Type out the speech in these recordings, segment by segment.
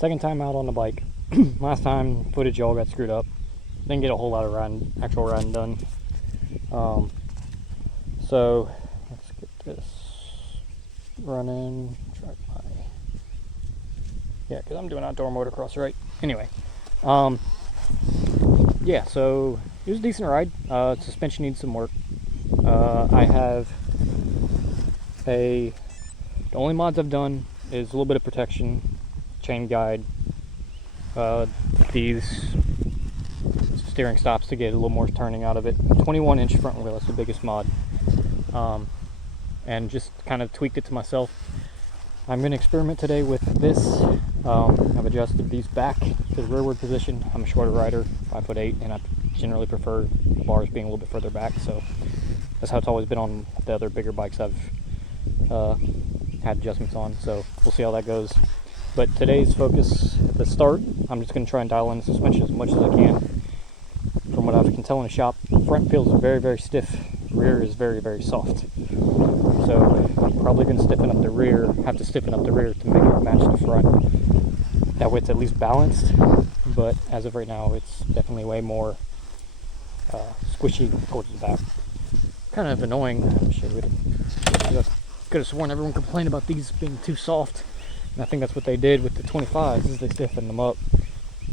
Second time out on the bike. Last time footage all got screwed up. Didn't get a whole lot of actual riding done. So let's get this running. Yeah, because I'm doing outdoor motocross, right? Anyway, yeah, so it was a decent ride. Suspension needs some work. I have the only mods I've done is a little bit of protection, chain guide, these steering stops to get a little more turning out of it. 21-inch front wheel, that's the biggest mod. And just kind of tweaked it to myself. I'm going to experiment today with this. I've adjusted these back to the rearward position. I'm a shorter rider, 5'8", and I generally prefer bars being a little bit further back, so that's how it's always been on the other bigger bikes I've had adjustments on, so we'll see how that goes. But today's focus at the start, I'm just going to try and dial in the suspension as much as I can. From what I can tell in the shop, front feels very, very stiff, rear is very, very soft. So I'm probably going to have to stiffen up the rear to make it match the front. That way it's at least balanced, but as of right now it's definitely way more squishy towards the back. Kind of annoying. I could have sworn everyone complained about these being too soft, and I think that's what they did with the 25s, is they stiffened them up,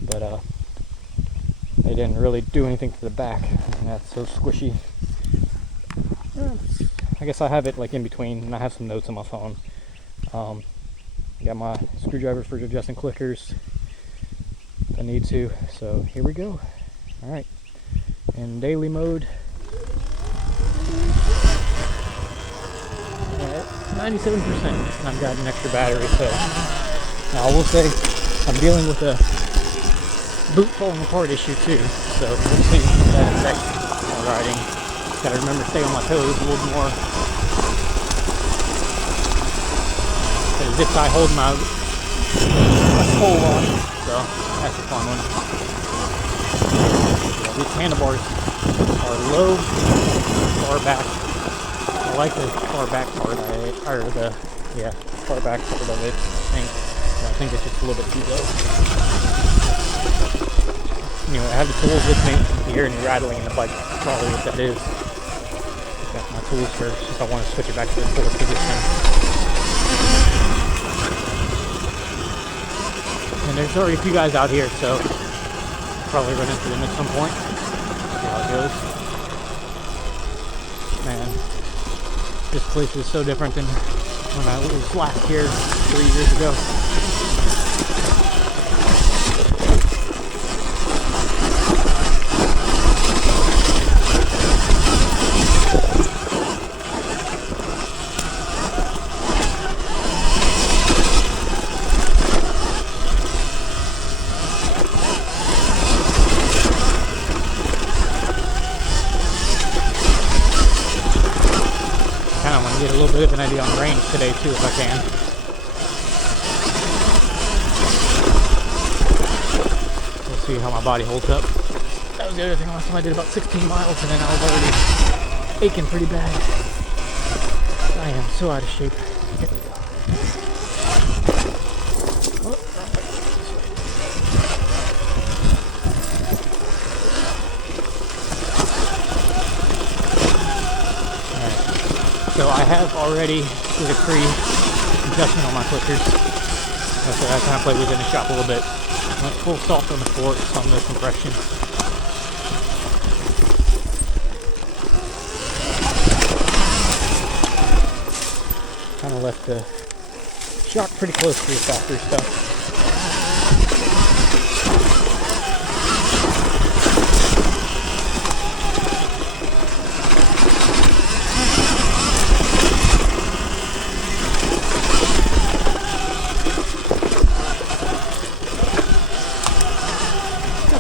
but they didn't really do anything to the back, and that's so squishy. I guess I have it like in between, and I have some notes on my phone. Got my screwdriver for adjusting clickers if I need to, so here we go. Alright, in daily mode, 97%, and I've got an extra battery, so now I will say I'm dealing with a boot falling apart issue too, so we'll see if that affects my riding. Gotta remember to stay on my toes a little more. The zip tie hold my pole on, so that's a fun one. Yeah, these handlebars are low, far back. I like the far back part, far back part of it. I think it's just a little bit too low. Anyway, I have the tools with me. You hear any rattling in the bike, that's probably what that is. Got my tools first, just I want to switch it back to the fourth position. And there's already a few guys out here, so I'll probably run into them at some point. See how it goes. Man, this place is so different than when I was last here 3 years ago. Get a little bit of an idea on range today too, if I can. We'll see how my body holds up. That was the other thing. Last time I did about 16 miles, and then I was already aching pretty bad. I am so out of shape. Here we go. So I have already did a pre-adjustment on my clickers. That's what I kind of played with in the shop a little bit. Went full soft on the forks on the compression. Kind of left the shock pretty close to the factory stuff.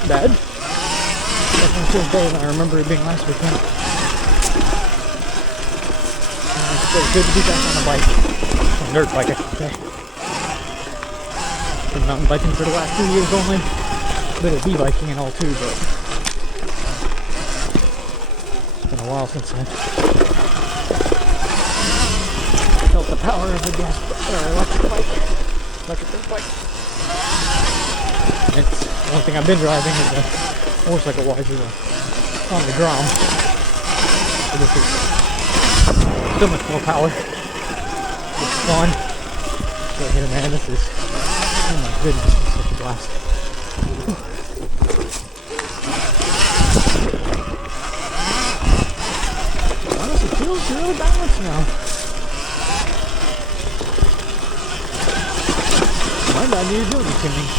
Bad. Definitely feels better than I remember it being last weekend. It's good to be back on the bike. On dirt bike, I should say. Been mountain biking for the last 2 years only. A bit of e-biking and all too, but it's been a while since I felt the power of a gas or electric bike. electric dirt bike. It's one thing I've been driving is a motorcycle wise is on the drum. So this is so much more power. It's fun. So here, man, this is, oh my goodness, it's such a blast. Honestly, it feels really balanced now. Might not need to do any tuning.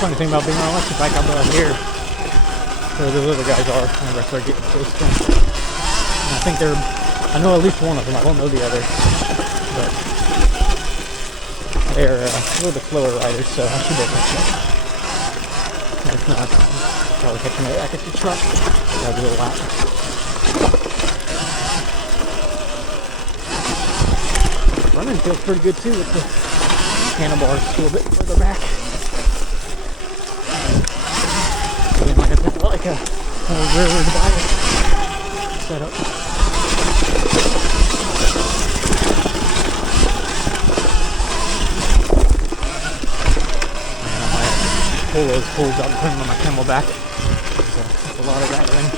Funny thing about being on an electric bike, I'll be out here where those other guys are whenever I start getting close to them. And I think I know at least one of them, I don't know the other, but they're a little bit slower riders, so I should be able to catch up. And if not, I'll probably catch them back at the truck. I'll do a lap. Running feels pretty good too with the handlebars a little bit further back. Again, like I said, I like a more rearward bias setup. Pull those pulls out and put them on my camelback. That's a lot of rattling.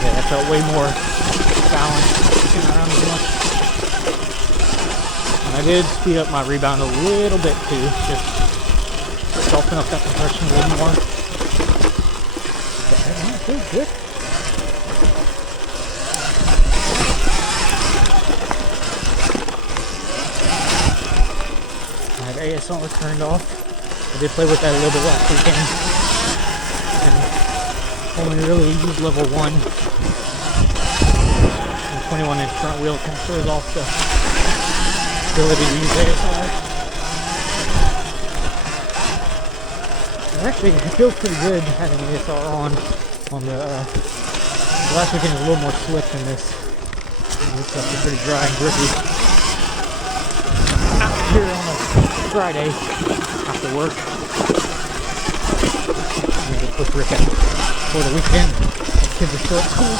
Yeah, that felt way more balanced. Around as much. And I did speed up my rebound a little bit too, just to soften up that compression a little more. But yeah, it feels good. ASR turned off. I did play with that a little bit last weekend and only really used level 1. The 21-inch front wheel kind of throws off the ability to use ASR. And actually, it feels pretty good having ASR on the last weekend was a little more slip than this. This stuff is pretty dry and grippy. Out here on a Friday after work. I'm gonna go push Rick out for the weekend. Kids are still at school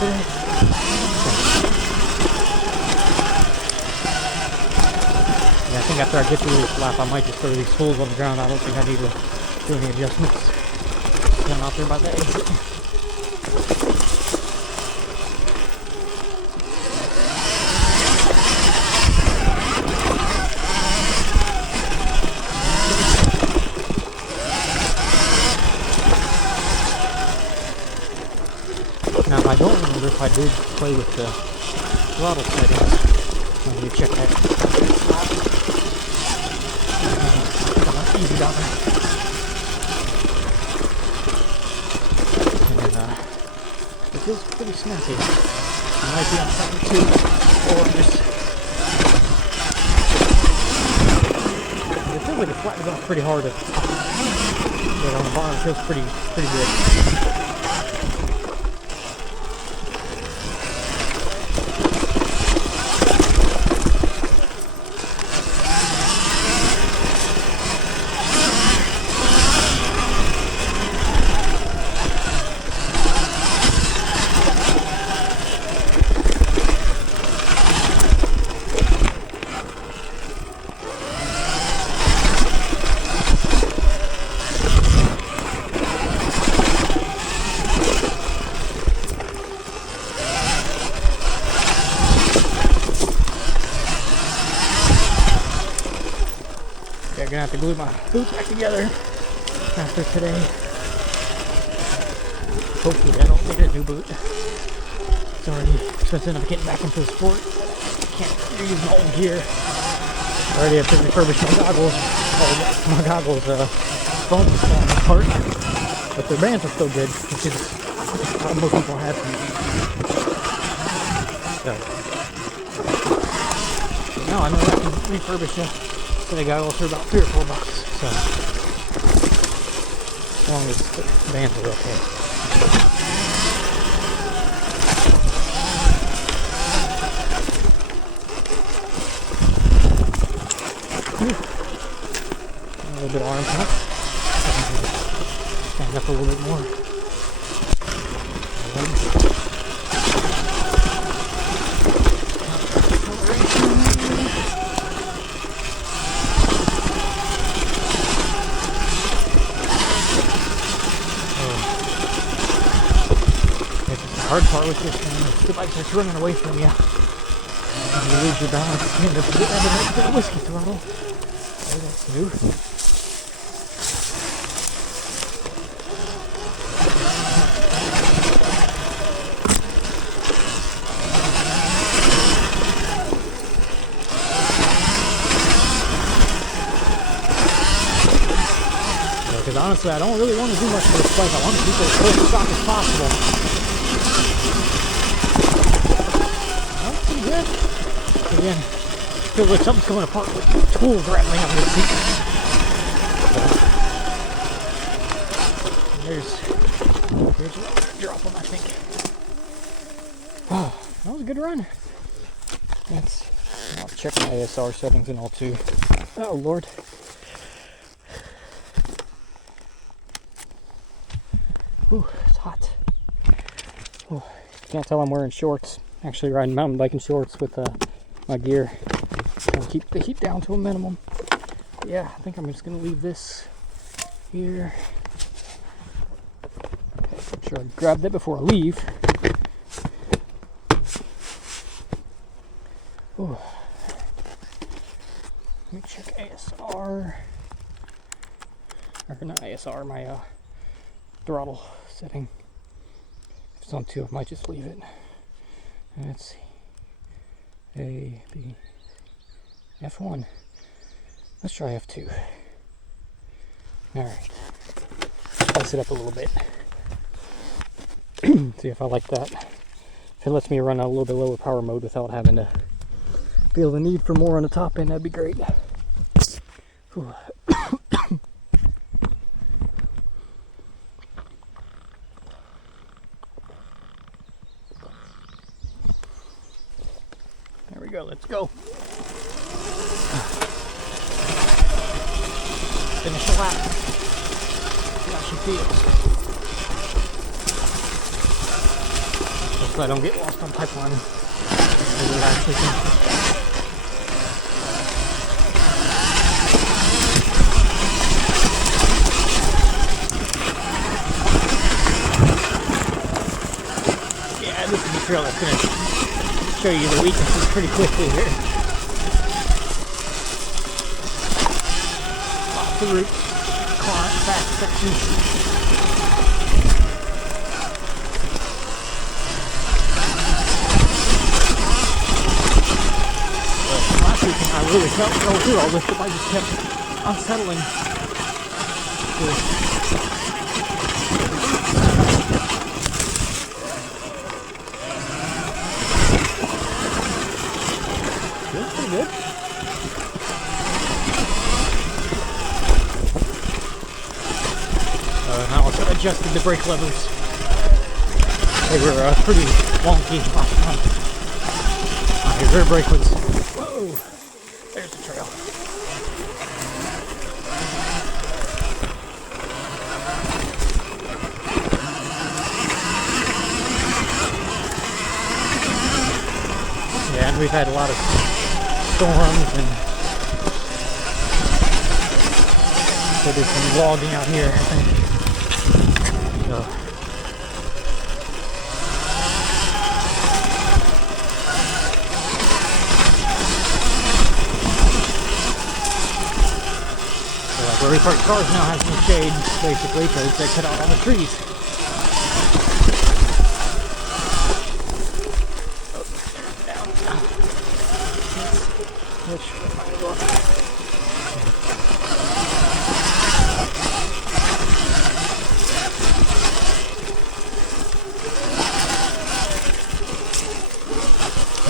today. And I think after I get through this lap, I might just throw these spools on the ground. I don't think I need to do any adjustments. I'm out there by the exit. Now, I don't remember if I did play with the throttle settings. Let me check that. Easy down there. And it feels pretty snappy. It might be on something too, or just. It feels like it flattens off pretty hard. But on the bottom, it feels pretty good. I'm gonna have to glue my boots back together after today. Hopefully I don't need a new boot. It's already expensive enough getting back into the sport. Can't use my old gear. I already have to refurbish my goggles. My goggles foam is falling apart. But their bands are still good, which is how most people have them. So now I know I can refurbish them. They got all for about $3 or $4. So as long as the bands are okay. A little bit of arm pump. Stand up a little bit more. The hard part with this thing is the bike starts running away from you. And you lose your balance. You end up getting that whiskey throttle. Oh, that's new. Because honestly, I don't really want to do much for this bike. I want to keep it as close to stock as possible. That's pretty good. Again, feels like something's coming apart with tools rattling on this seat. There's a drop on, I think. Oh, that was a good run. I'll check my ASR settings and all too. Oh Lord. Ooh, it's hot. Ooh, can't tell I'm wearing shorts. Actually riding mountain biking shorts with my gear. I'll keep the heat down to a minimum. Yeah, I think I'm just gonna leave this here. Okay, I'm sure I grabbed it before I leave. Ooh. Let me check ASR. Or not ASR, my throttle setting. If it's on 2, I might just leave it. Let's see. A, B, F1. Let's try F2. Alright. Spice it up a little bit. See if I like that. If it lets me run a little bit lower power mode without having to feel the need for more on the top end, that'd be great. Whew. There we go, let's go. Finish the lap. See how she feels. Hopefully I don't get lost on pipeline. Yeah, this is the trail that's going to show you the weaknesses pretty quickly here. Off the route, climb, fast sections. Last week I really felt go through all this, but I just kept unsettling. Feels pretty good. Now I've adjusted the brake levers. They were pretty wonky last time. My rear brake was... Whoa! There's the trail. Yeah, and we've had a lot of storms and so there's some logging out here, I think. So. Where we park cars now has some shade, basically, because they cut out all the trees. Oh, down. Which way am I going?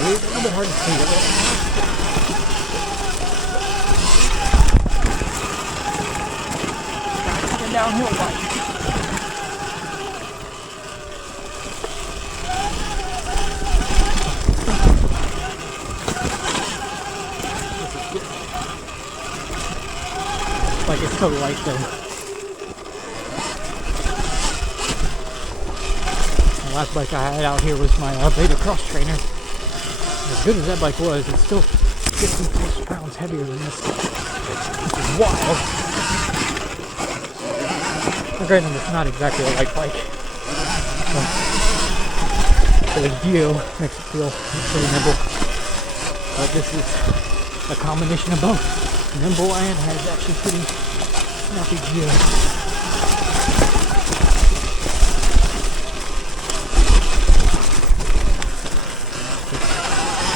It's a little bit hard to see it. downhill bike. Like it's so light though. The last bike I had out here was my Beta Cross Trainer. As good as that bike was, it's still 50 plus pounds heavier than this. Which is wild. Granted, it's not exactly a light bike. But the Geo makes it feel pretty nimble. But this is a combination of both. Nimble and has actually pretty snappy Geo.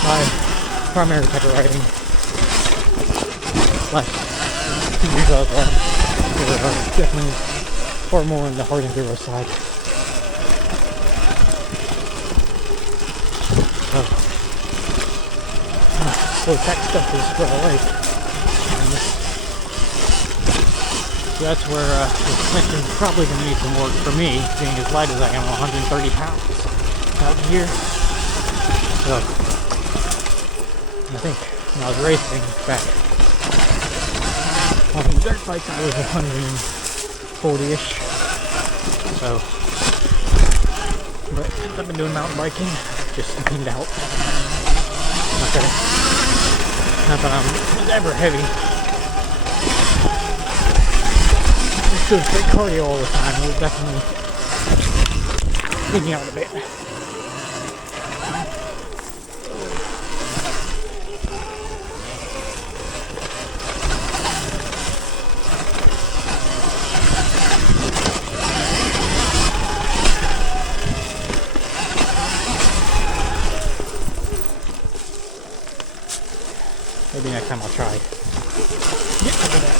My primary type of riding /2 years I was riding, definitely far more on the hard enduro side. So that stuff is what I like. So that's where the suspension's probably going to need some work for me, being as light as I am, 130 pounds out here. So I think when I was racing back on the dirt bikes, I was 140-ish. So, but since I've been doing mountain biking, just cleaned out. Not that I'm ever heavy. Just doing straight cardio all the time. It was definitely cleaning out a bit. Maybe next time I'll try. Get over that.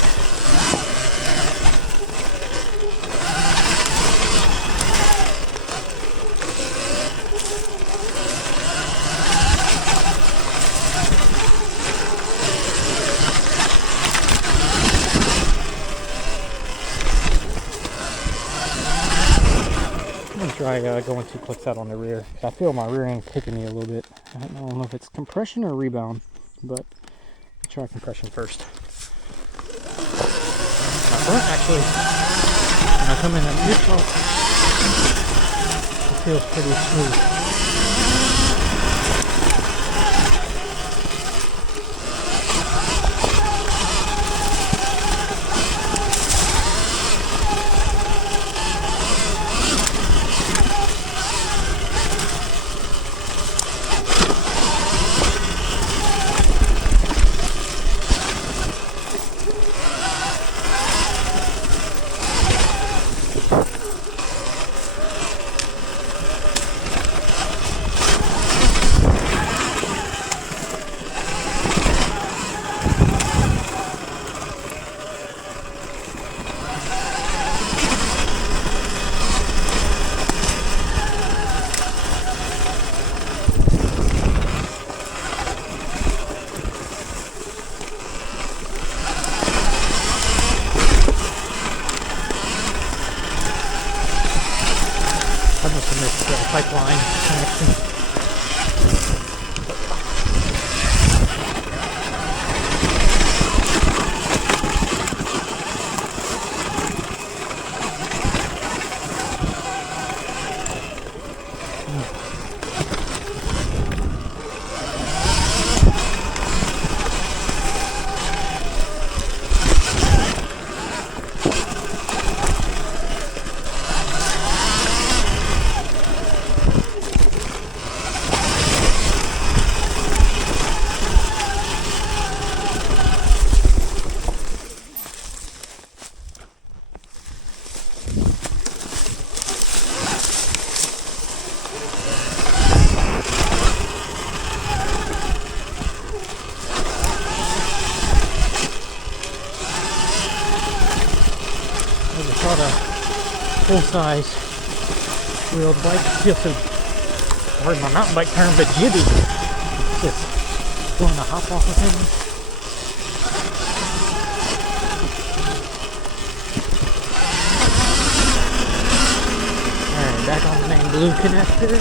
I'm gonna try going 2 clicks out on the rear. I feel my rear end kicking me a little bit. I don't know if it's compression or rebound, but try compression first. My front actually, when I come in at neutral, it feels pretty smooth. Pipeline connection. Full-size wheeled bike. Feels so hard. My mountain bike turned a bit jibby. Just doing the hop off of things. blue connector.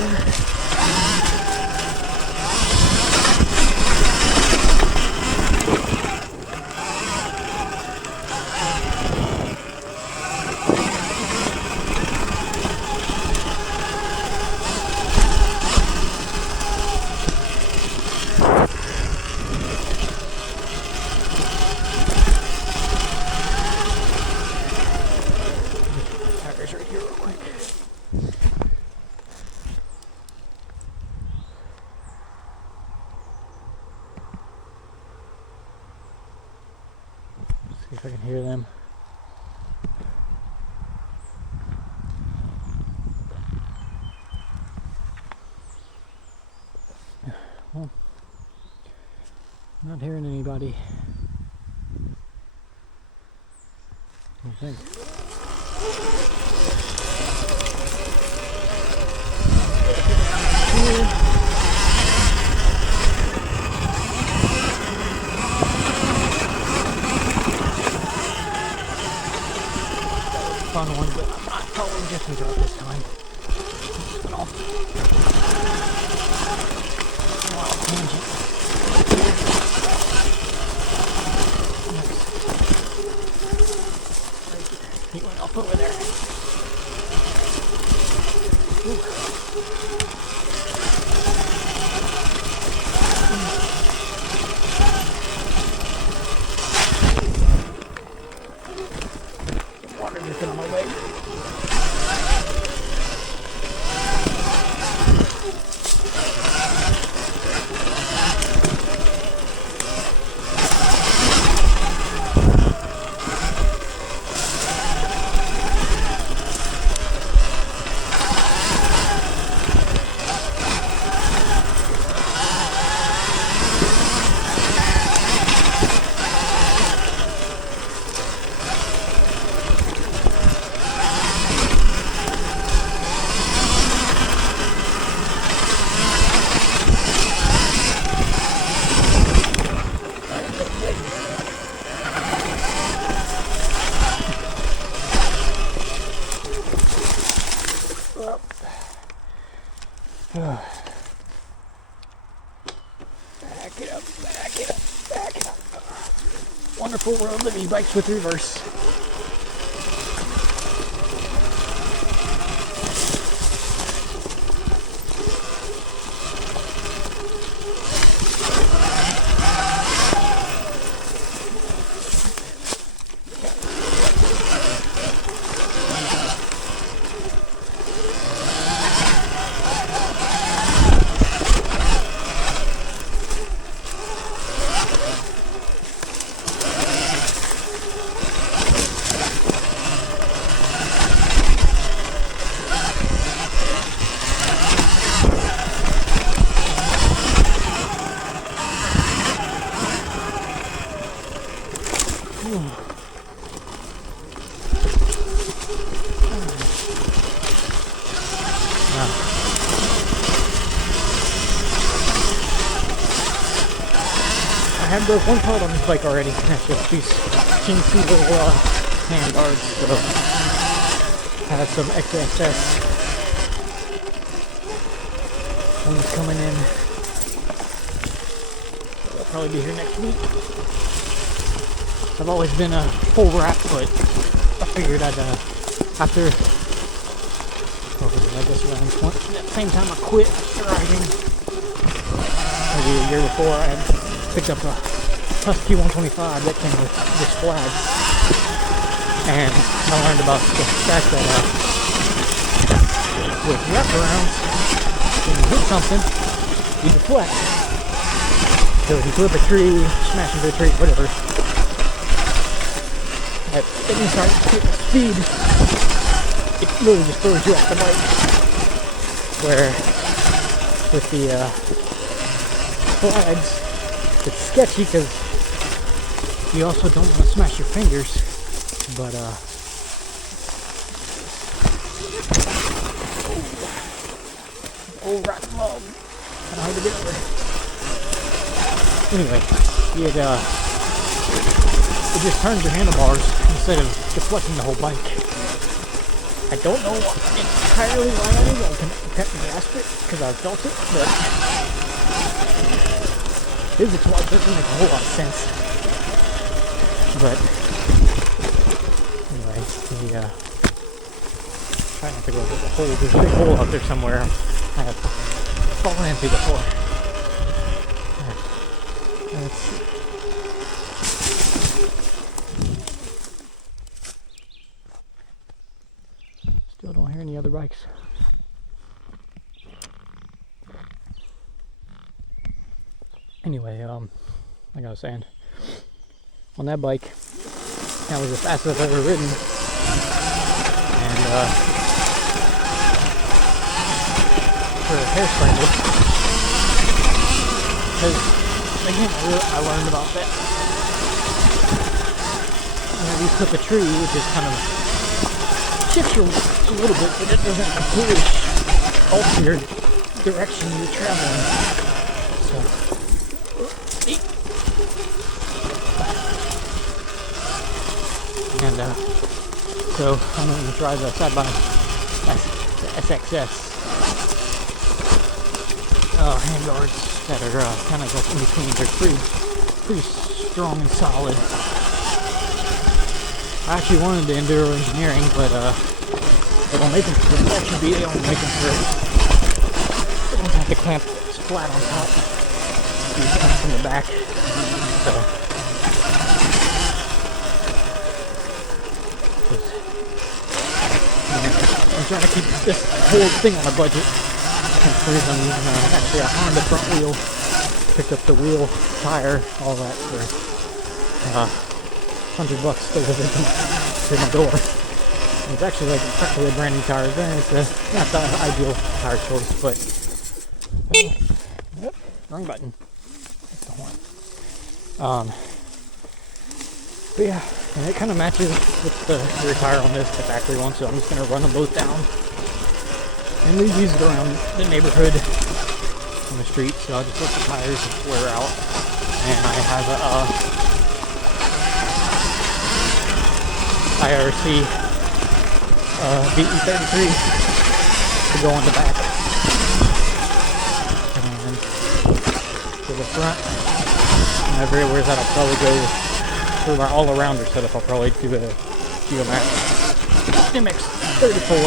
Right here real quick. See if I can hear them. Well, not hearing anybody. I don't think. Fun one, but I'm not following distance out this time. Just went off. Wild tangent. He went off over there. Water just on my leg. Back it up, back it up, back it up. Wonderful world of e-bikes with reverse. I have broke one part on this bike already. That's just these chintzy little hand guards. So I have some XSS ones coming in. They'll probably be here next week. I've always been a full wrap, but I figured I'd after I guess around at the same time I quit riding. Maybe a year before I had picked up a Husky 125 that came with this flag, and I learned about the fact that with wraparounds, when you hit something, you deflect. So if you flip a tree, smash into a tree, whatever, at any speed, it really just throws you off the bike. Where with the flags, it's sketchy because you also don't want to smash your fingers, but old rotten log, kind of hard to get over. Anyway, it just turns your handlebars instead of deflecting the whole bike. I don't know entirely why I didn't grasp it, because I felt it, but physics-wise, it doesn't make a whole lot of sense. But anyway, try not to go into the hole. There's a big hole out there somewhere I have fallen into before. Let's see. Still don't hear any other bikes. Anyway, like I was saying, on that bike, that was the fastest I've ever ridden. And for a hair scramble, because again, I learned about that. Whenever you clip a tree, it just kind of shifts you a little bit, but it doesn't completely alter your direction you're traveling. So, and so I'm going to try the side by SXS handguards that are kind of like in between. They're pretty strong and solid. I actually wanted the enduro engineering, but they don't make them for the HB. They don't make them for it. They don't have to clamp flat on top. You clamp from the back. So. I'm trying to keep this whole thing on a budget. I'm using actually a Honda front wheel. Picked up the wheel, tire, all that for $100 delivered to my door. And it's actually like practically a brand new tire. It's not the ideal tire choice, but yep, wrong button. That's the horn. But yeah, and it kind of matches with the rear tire on this, the factory one, so I'm just going to run them both down and leave these around the neighborhood on the street, so I'll just let the tires wear out. And I have a IRC BE33 to go on the back. And to the front, whenever it wears out, I'll probably go for my all-arounder setup. I'll probably do a Geomax Stimix 34.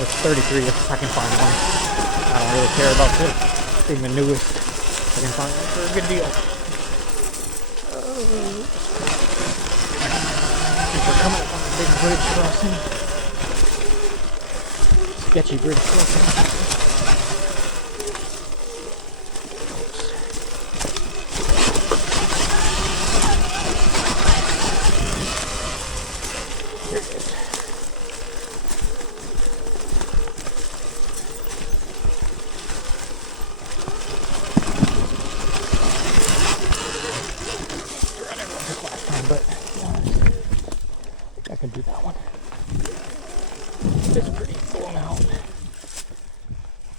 It's 33 if I can find one. I don't really care about being the newest. I can find one for a good deal. We're coming up on a big bridge crossing. Sketchy bridge crossing. But I can do that one. It's pretty blown out.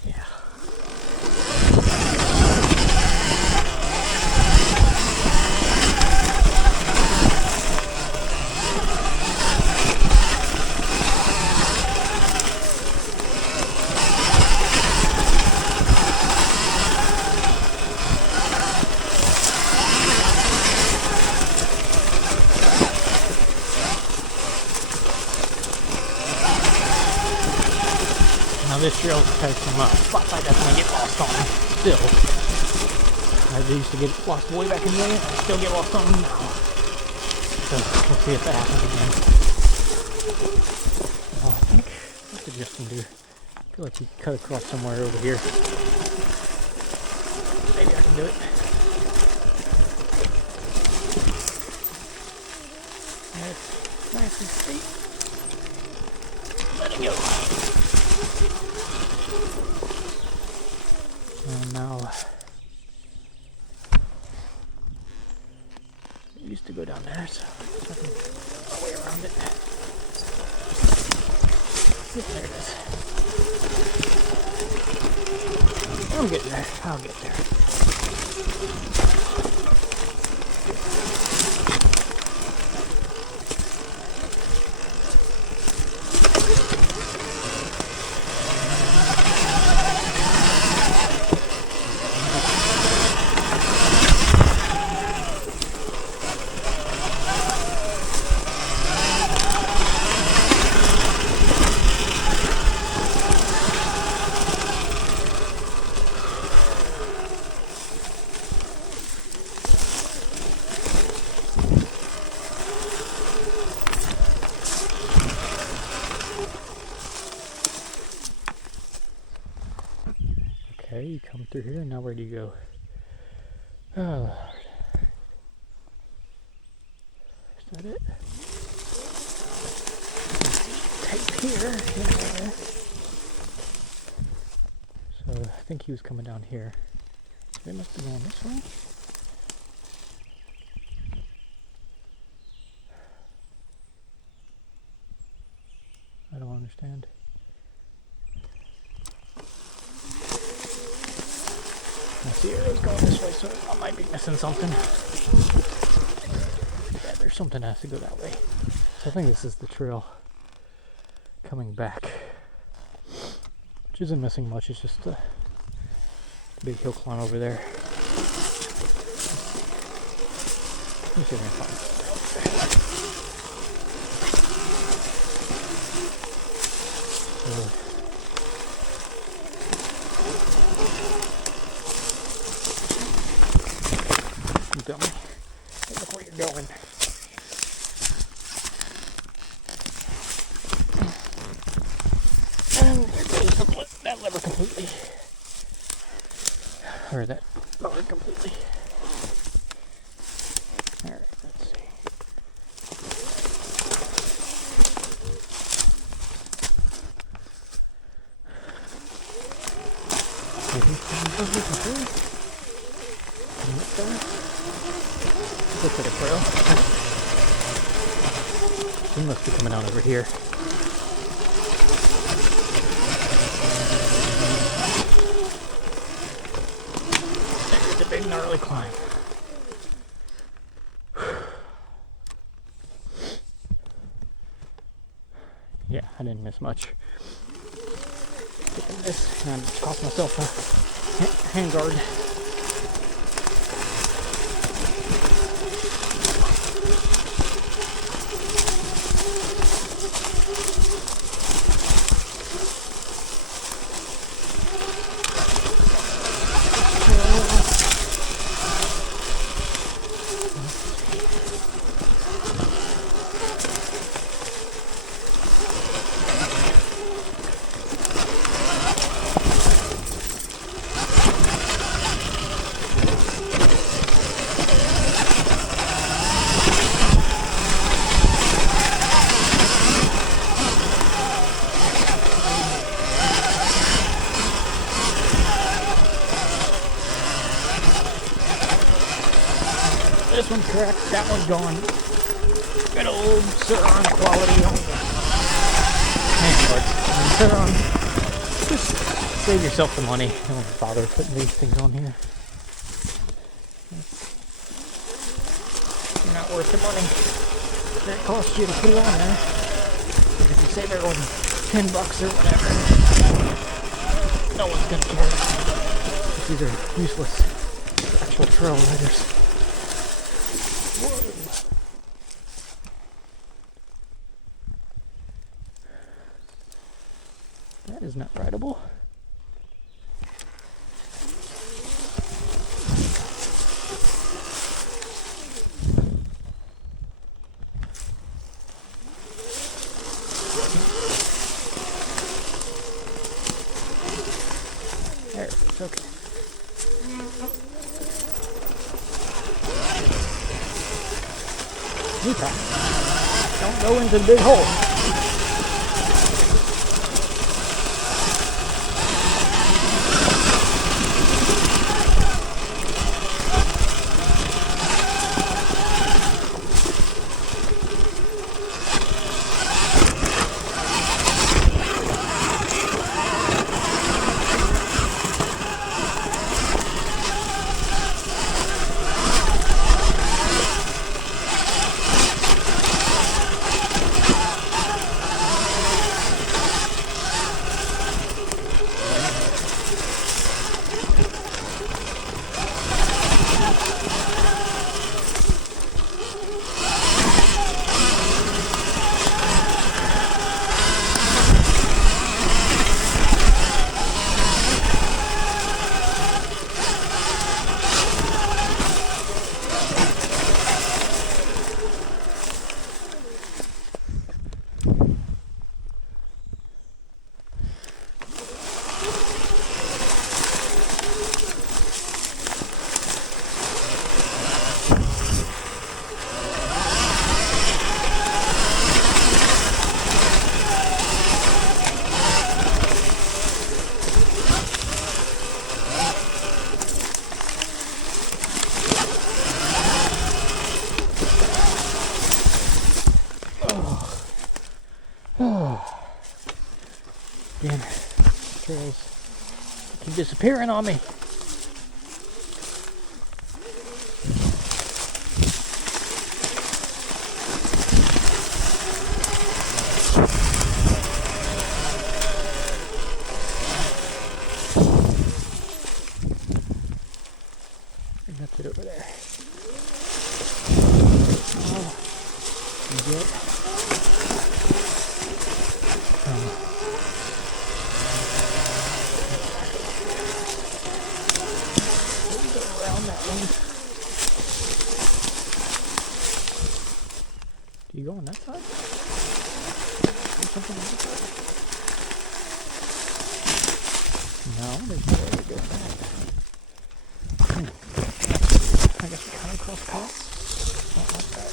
Yeah. Now this trail has some spots I definitely get lost on still. I used to get lost way back in there, I still get lost on them now. So we'll see if that happens again. Oh, I think, what did Justin do? I feel like he cut across somewhere over here. Maybe I can do it. It's nice and straight. Let it go. And now, it used to go down there, so I can go way around it. There it is. I'm getting there. I'll get there. come through here. Now where do you go? Oh Lord. Is that it? Tape here. Yeah. So I think he was coming down here. They must be going this way. I don't understand. I see arrows going this way, so I might be missing something. Yeah, there's something that has to go that way. So I think this is the trail coming back, which isn't missing much. It's just a big hill climb over there. Let me see if I can find it. You got me. Hey, look where you're going. And there goes that lever completely. Or that bar completely. Alright, let's see. Maybe over here. Looks like a trail. He must be coming out over here. It's a big gnarly climb. Yeah, I didn't miss much. Taking this, and I cost myself a hand guard. This one cracked, that one gone. Good old Surron quality on the handguards. Surron, just save yourself the money. Don't bother putting these things on here. You're not worth the money that it costs you to put it on there. And if you say they're only $10 or whatever, no one's gonna care. These are useless actual trail riders. That is not rideable. There, it's okay. Don't go into the big hole. Again, trails keep disappearing on me. And that's it over there. Oh, get around that one. Do you go on that side? Do something on that side? No, there's no way to go back. I guess we kind of cross paths. Not like that.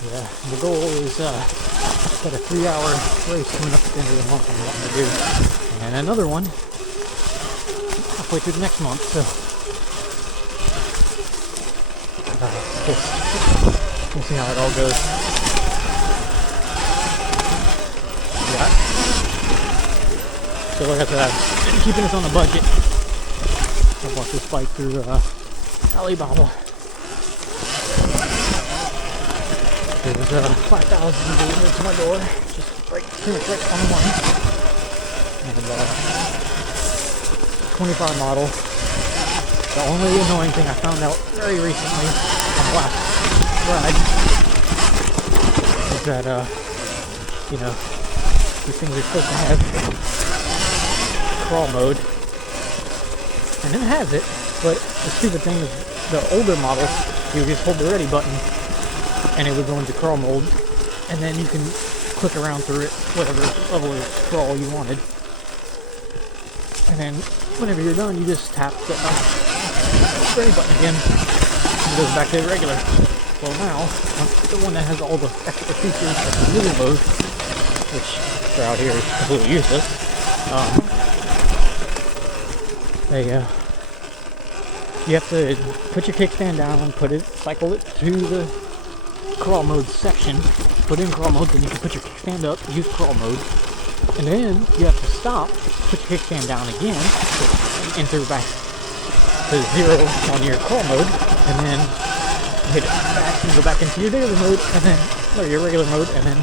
Yeah, the goal is got a 3-hour race coming up at the end of the month I'm wanting to do, and another one halfway through the next month. So we'll see how it all goes. Yeah. So like I said, I've been keeping this on the budget. I bought this bike through Alibaba. It was 5,000 delivered to my door, just pretty much right on the money. And 25 model. The only annoying thing I found out very recently on the last ride is that, you know, these things are supposed to have crawl mode. And it has it, but the stupid thing is the older models, you just hold the ready button and it would go into crawl mode, and then you can click around through it, whatever level of crawl you wanted. And then whenever you're done, you just tap the ready button again, and it goes back to regular. Well now, the one that has all the extra features like the wheel mode, which for out here is completely useless, you have to put your kickstand down, cycle it to the crawl mode section, put in crawl mode, then you can put your kickstand up, use crawl mode, and then you have to stop, put your kickstand down again, enter back to 0 on your crawl mode, and then hit it back and go back into your daily mode, and then, or your regular mode, and then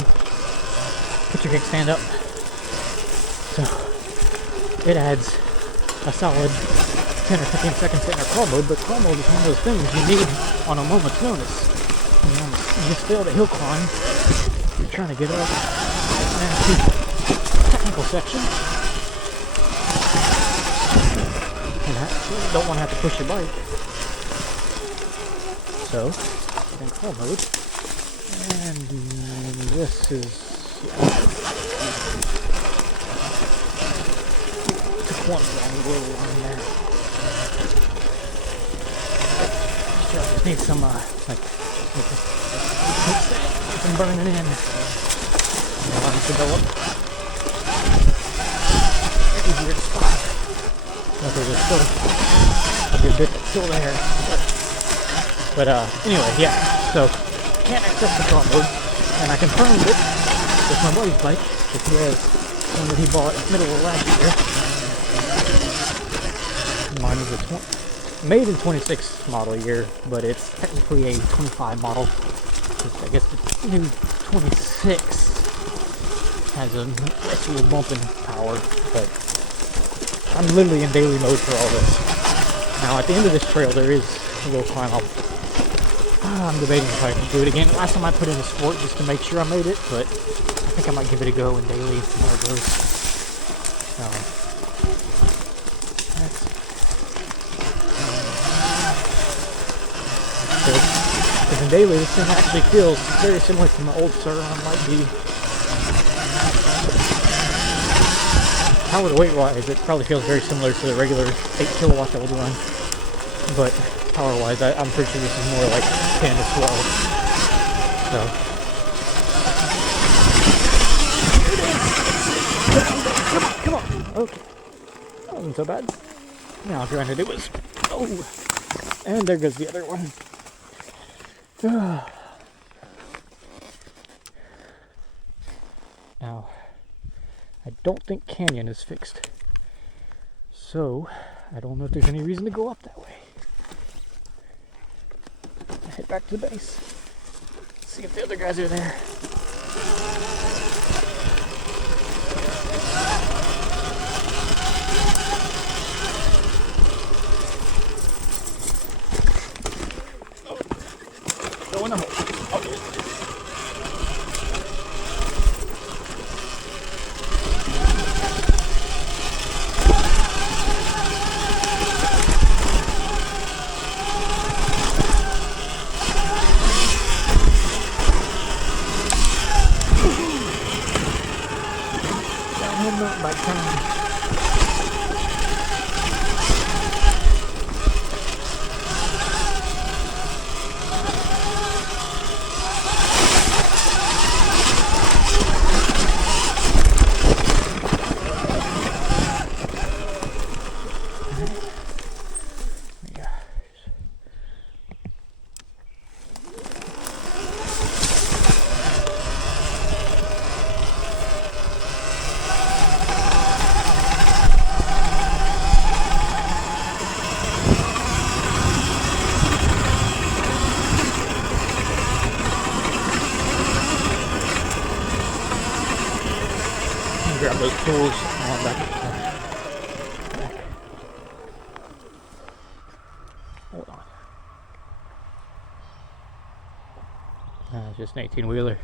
put your kickstand up. So it adds a solid 10 or 15 seconds in our crawl mode, but crawl mode is one of those things you need on a moment's notice. You just failed a hill climb, you're trying to get up, nasty technical section, and you don't want to have to push your bike. So, get in crawl mode, and this is, took one wrong little line there. Just need some, get some burning in. Allow it to go up. Easier to spot. But there's still a good bit that's still there. But anyway, yeah. So can't access the crawl mode, and I confirmed it with my buddy's bike, because he has one that he bought in the middle of last year. Mine is a made in 26 model year, but it's technically a 25 model. I guess the new 26 has a actual bump in power, but I'm literally in daily mode for all this. Now at the end of this trail there is a little climb. I'm debating if I can do it again. Last time I put in a sport just to make sure I made it, but I think I might give it a go in daily and see how it goes. That's good. Because in daily, this thing actually feels very similar to my old Surron Light Bee. Power to weight wise, it probably feels very similar to the regular 8 kilowatts I would run. But power wise, I'm pretty sure this is more like 10 to 12. So. Come on. Okay. That wasn't so bad. Now, granted, it was. Oh. And there goes the other one. Now, I don't think Canyon is fixed. So, I don't know if there's any reason to go up that way. Head back to the base. See if the other guys are there. Go in the hole. Okay. Downhill mountain bike time. Grab those tools on back. Hold on. Just an 18-wheeler.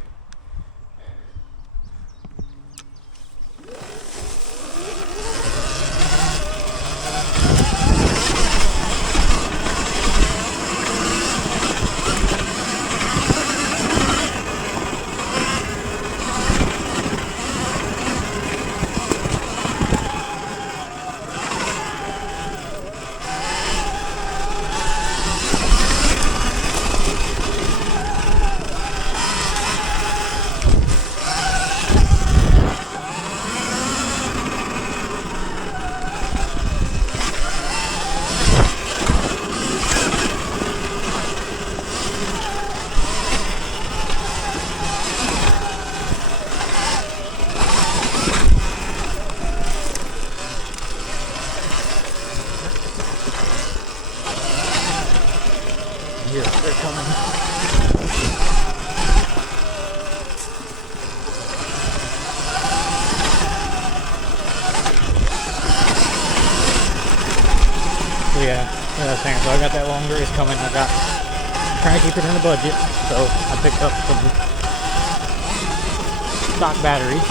Here, they're coming. So yeah, as I was saying, so I got that long race coming. I got trying to keep it in the budget, so I picked up some stock batteries,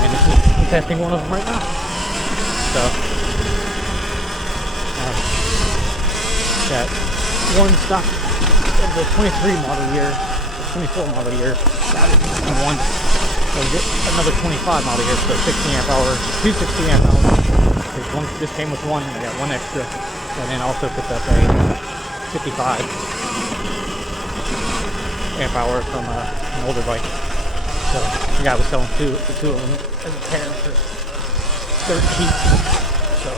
and I'm testing one of them right now. So got one stock of the 23 model year, the 24 model year, and one of another 25 model year, so 60 amp hour, two 60 amp hours. This came with one, and I got one extra, and then also picked up a 55 amp hour from an older bike. So the guy was selling two of them as a pair for 13. So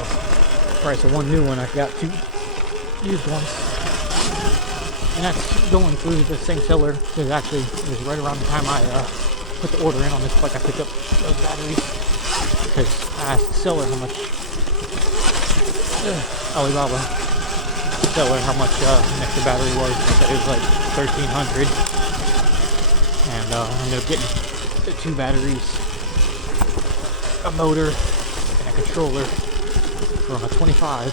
price of one new one, I got two used ones. And that's going through the same seller, because actually it was right around the time I put the order in on this bike I picked up those batteries, because I asked the seller how much Alibaba seller how much an extra battery was, and I said it was like $1,300, and I ended up getting the two batteries, a motor, and a controller from a 25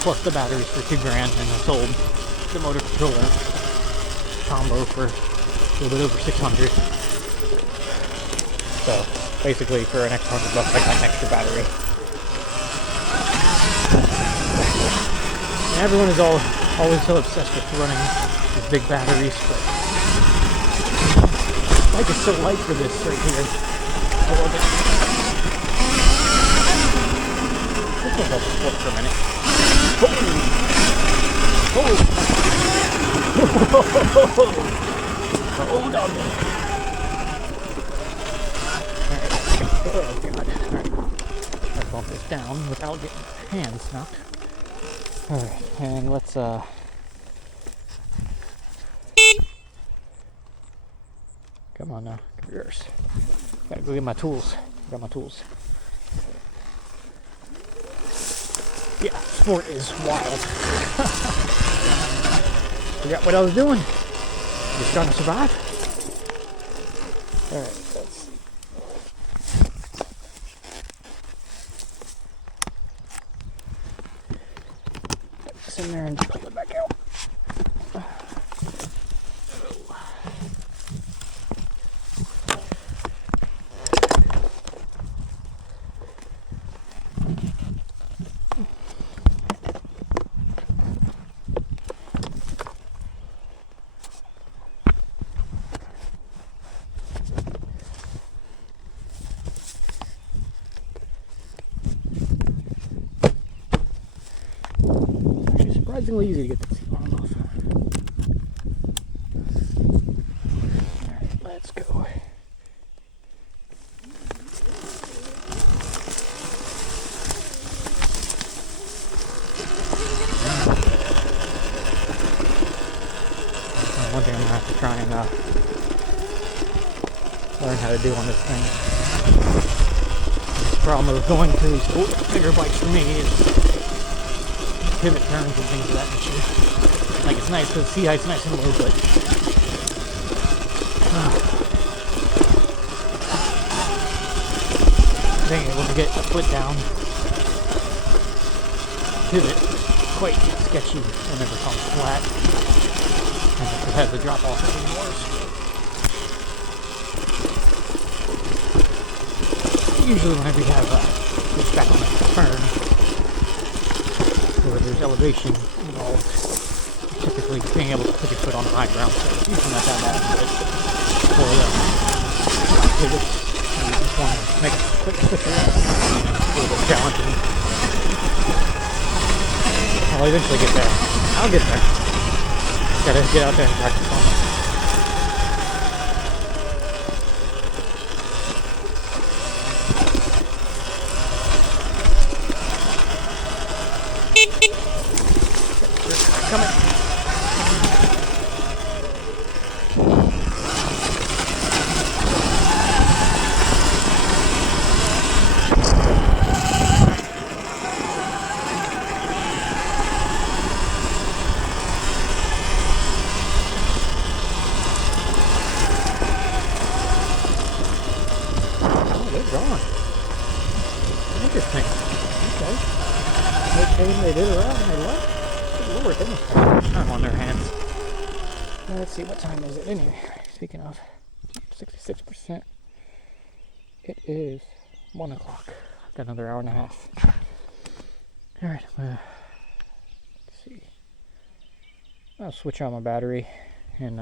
plus the batteries for $2,000, and I sold the motor controller combo for a little bit over $600. So basically for an extra $100 I got an extra battery. And everyone is always so obsessed with running these big batteries, but bike is so light for this right here. I love it. This one's off the sport for a minute. Oh doggy. Alright. Oh god. Alright. I'll bump this down without getting hands knocked. Alright, and let's come on now, come yours. Gotta go get my tools. Got my tools. Yeah, sport is wild. Forgot what I was doing. Just trying to survive. Alright, let's see. Put this in there and pull it back out. Surprisingly easy to get this arm off. Alright, let's go. One thing I'm gonna have to try and learn how to do on this thing. The problem with going to these bigger bikes for me is pivot turns and things of that nature. Like, it's nice because the sea height's nice and low, but being able to get a foot down pivot is quite sketchy whenever it's on flat, and it has the drop off even worse. Usually whenever you have it's back on a turn where there's elevation involved, typically being able to put your foot on high ground, so it's usually not that bad, but for pivots, you just want to make a quick switch around. It's a little bit challenging. I'll eventually get there. I'll get there. Gotta get out there and practice on it. Coming. Oh, they're gone. Interesting. Okay. They did it around and they left. Lord, they must have time on their hands. Now, let's see, what time is it anyway? Speaking of 66%, it is 1 o'clock. I've got another hour and a half. Alright, let's see. I'll switch on my battery and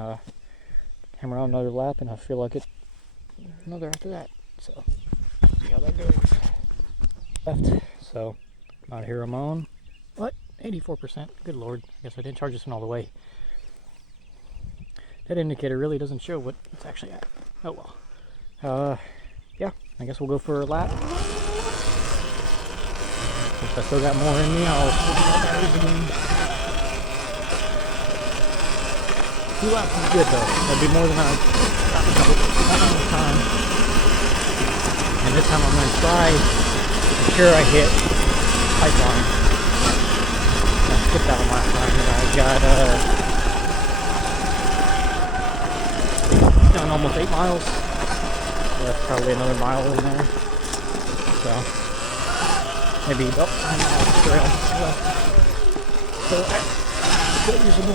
hammer out another lap, and I feel like it another after that. So, see how that goes. Left, so I'm out here on my own. What? 84%. Good lord. I guess I didn't charge this one all the way. That indicator really doesn't show what it's actually at. Oh well. Yeah, I guess we'll go for a lap. If I still got more in me, I'll switch my batteries again. 2 laps is good though. That'd be more than I've gotten a couple time. And this time I'm going to try to ensure I hit pipeline. Put that on last time, and I got done almost 8 miles. So that's probably another mile in there. So maybe about 9 miles of trail. So that's still usable.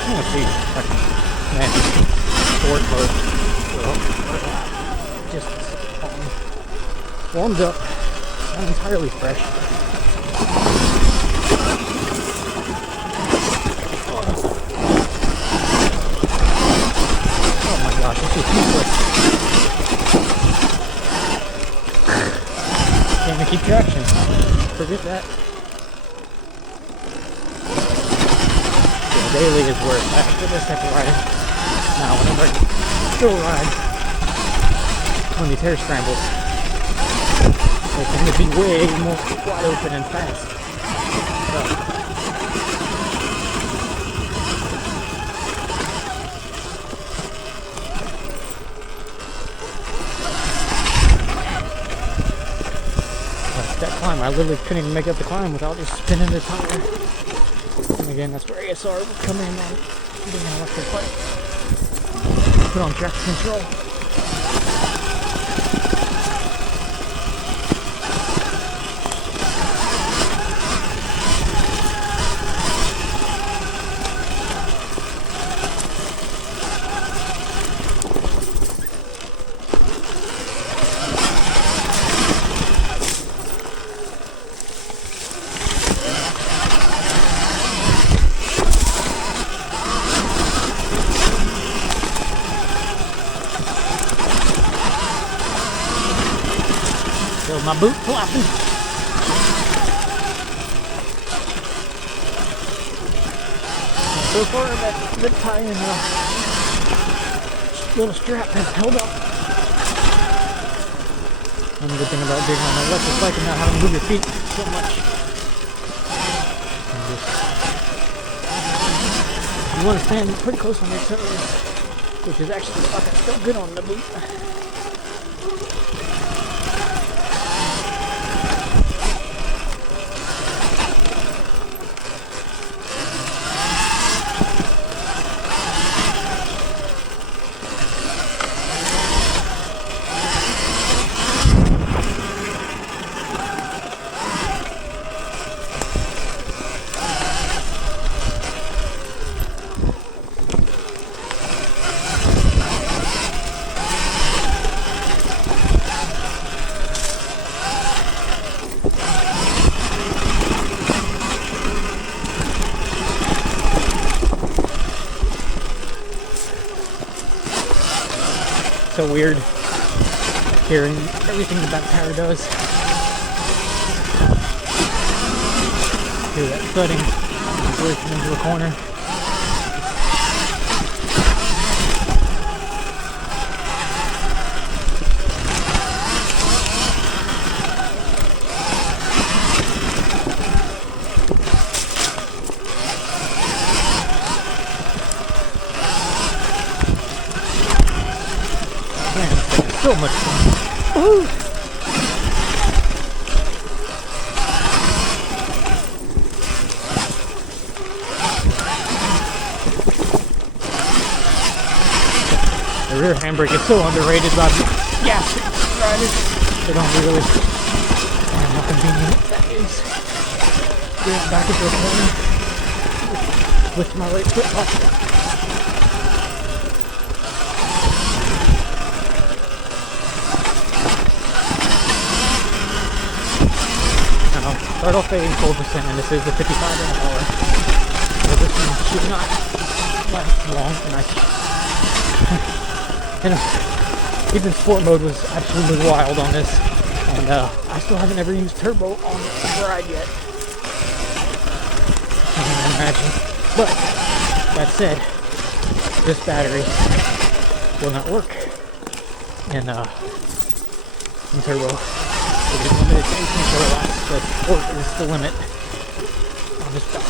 I want to see if I can manage sport mode. Just warmed up, not entirely fresh. Oh my gosh, this is useless. Can't even keep traction. Forget that. Yeah, daily is worse. After this type of riding. Now, whenever I go ride on these hair scrambles, they tend to be way more wide open and fast. So, that climb, I literally couldn't even make up the climb without just spinning the tire. And again, that's where ASR would come in on getting an electric bike. Put on traction control. My boot flopping. So far that the tie and little strap has held up. One good thing about being on an electric bike and not having to move your feet so much. You want to stand pretty close on your toes, which is actually the spot that's still good on the boot. So weird hearing everything the back tire does. Hear that thudding breaking into a corner. So much fun. Woo! The rear handbrake is so underrated by gas riders. They don't realize how convenient that is. Get back into the corner. Lift my right foot off. Start off at 84%, and this is the 55 an hour. So this one should not last long, and even sport mode was absolutely wild on this, and I still haven't ever used turbo on the ride yet. I can't imagine. But that said, this battery will not work in turbo. It is limited to 18 kilowatts, but sport is the limit on this bike.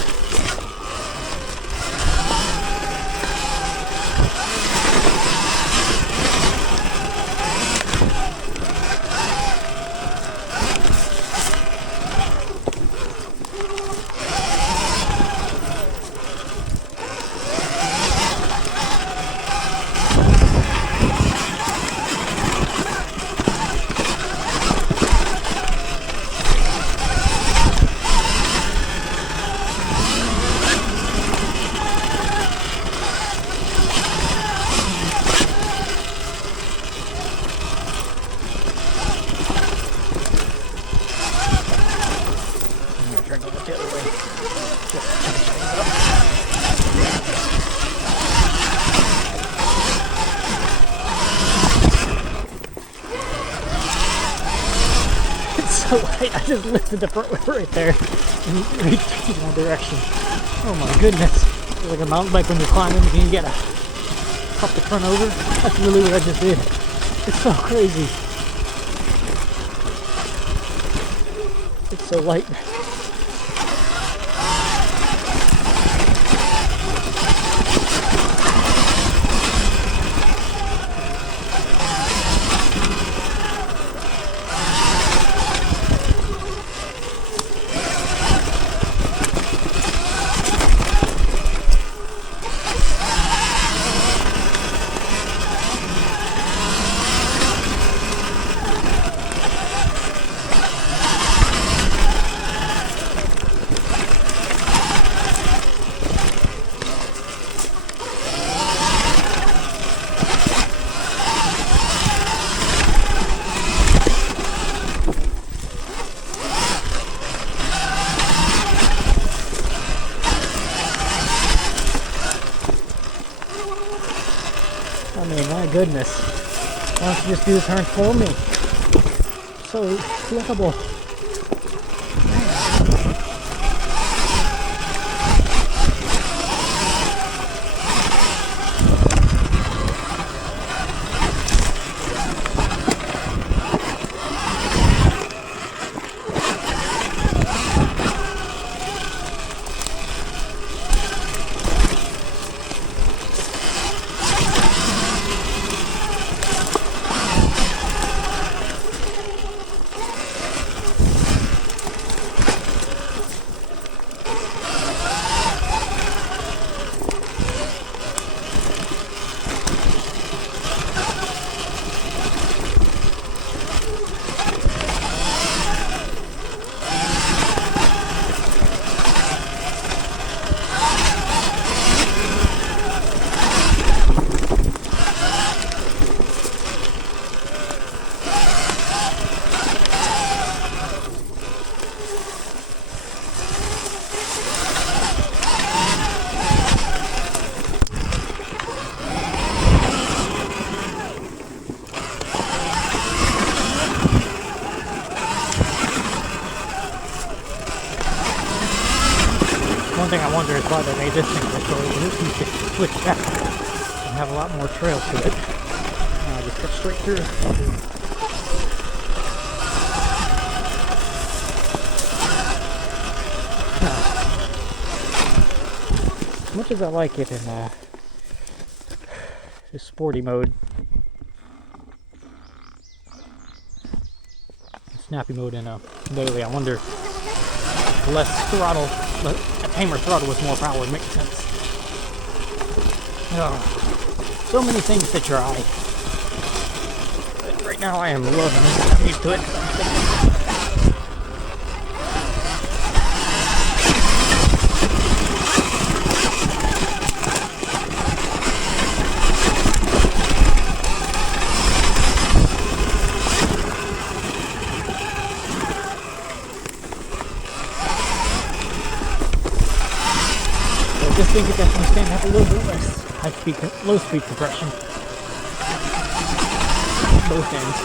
so light. I just lifted the front wheel right there and reached in my direction. Oh my goodness. It's like a mountain bike when you're climbing and you gotta pop the front over. That's really what I just did. It's so crazy. It's so light. I mean, my goodness. Why don't you just do the turn for me? So flippable. One thing I wonder is why they made this thing this way. This needs to switch back and have a lot more trail to it. Just cut straight through. As much as I like it in this sporty mode, snappy mode in daily, I wonder if less throttle, a tamer throttle with more power would make sense. So many things to try. But right now I am loving it. I'm used to it. I just think it definitely stand up a little bit less high speed, low speed compression. Both ends.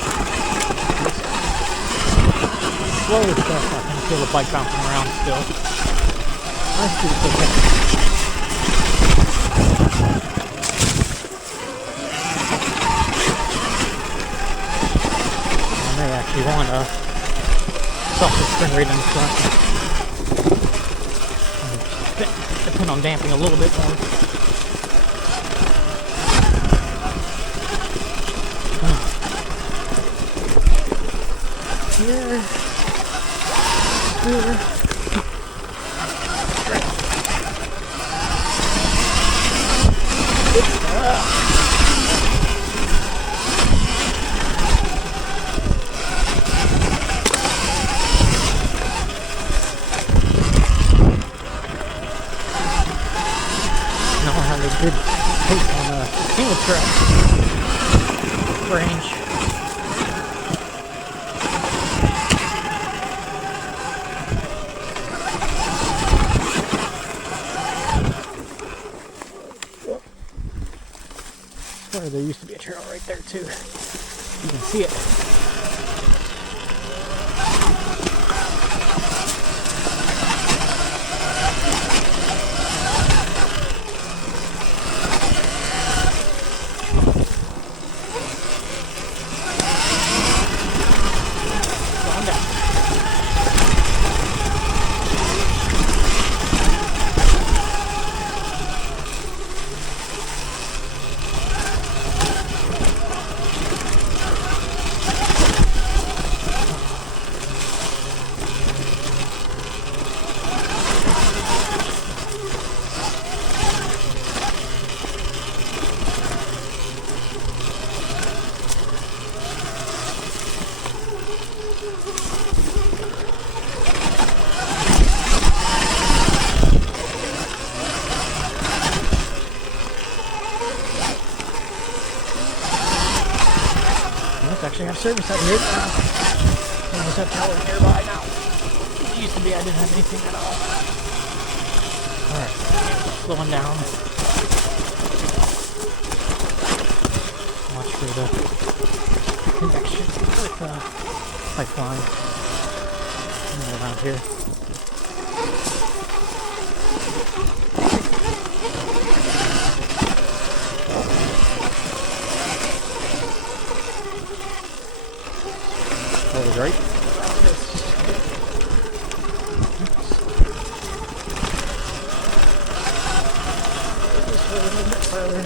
Slow stuff, I can feel the bike bouncing around still. High speed is okay. I may actually want a softer spring rate in the front. Depend on damping a little bit more. Here. Good pace on a single track range. Sorry, there used to be a trail right there too. You can see it. Bluffs actually have service out here. I almost have power nearby now. It used to be I didn't have anything at all. Alright, slowing down. Watch for the connection with pipeline around here. That was right. Just a little bit further.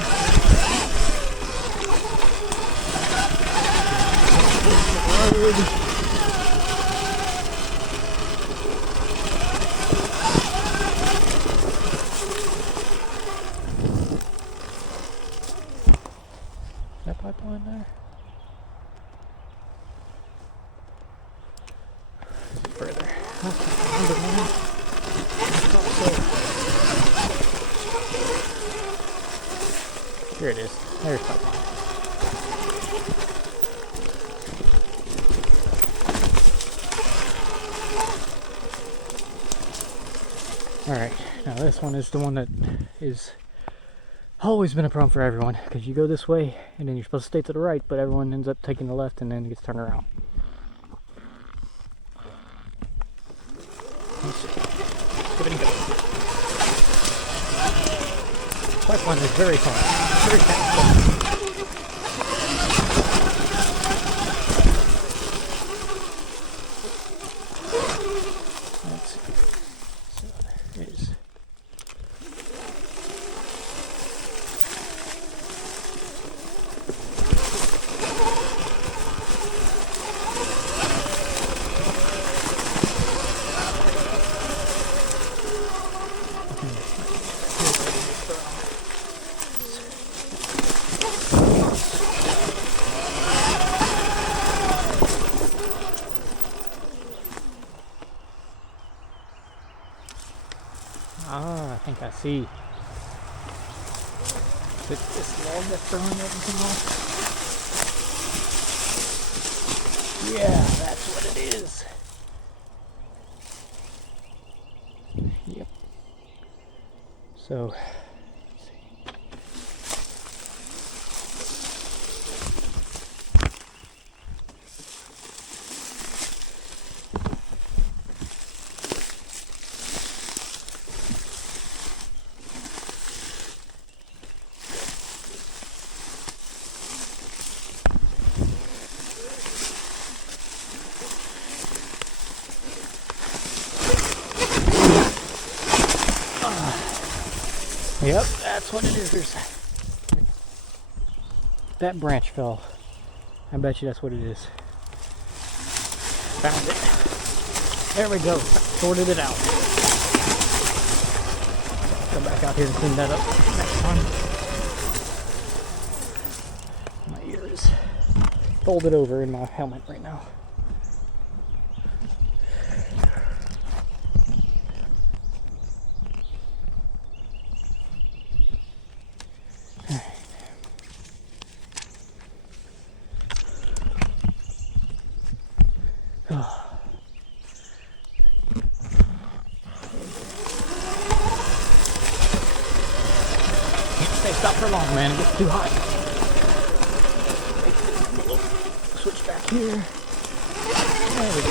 That pipeline there? Further. Here it is. There's pipeline. Alright, now this one is the one that is always been a problem for everyone, because you go this way and then you're supposed to stay to the right, but everyone ends up taking the left and then gets turned around. Let's see. Give it a go. Pipeline is very fun. Very fast. Let's see. So there is. Ah, I think I see. Is it this log that's throwing everything off? Yeah, that's what it is. Yep. So, let's see. Yep, that's what it is. That branch fell. I bet you that's what it is. Found it. There we go. Sorted it out. Go back out here and clean that up next time. My ear is folded over in my helmet right now. Can't stop for long, man. It gets too hot. Switch back here. There we go.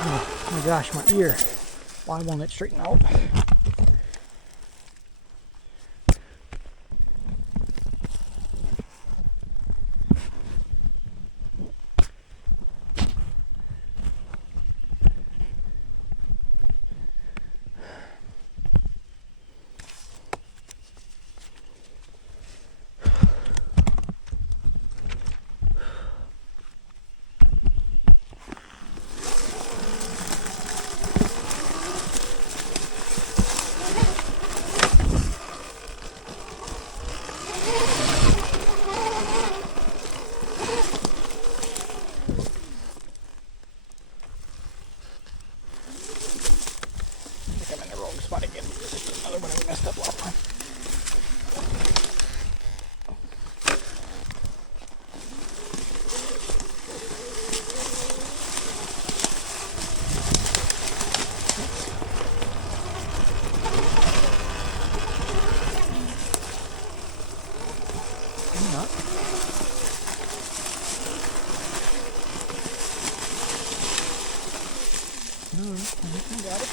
Oh my gosh, my ear. Why won't it straighten out? I'm in the wrong spot again. This is another one I messed up last time. Not. No, I got it.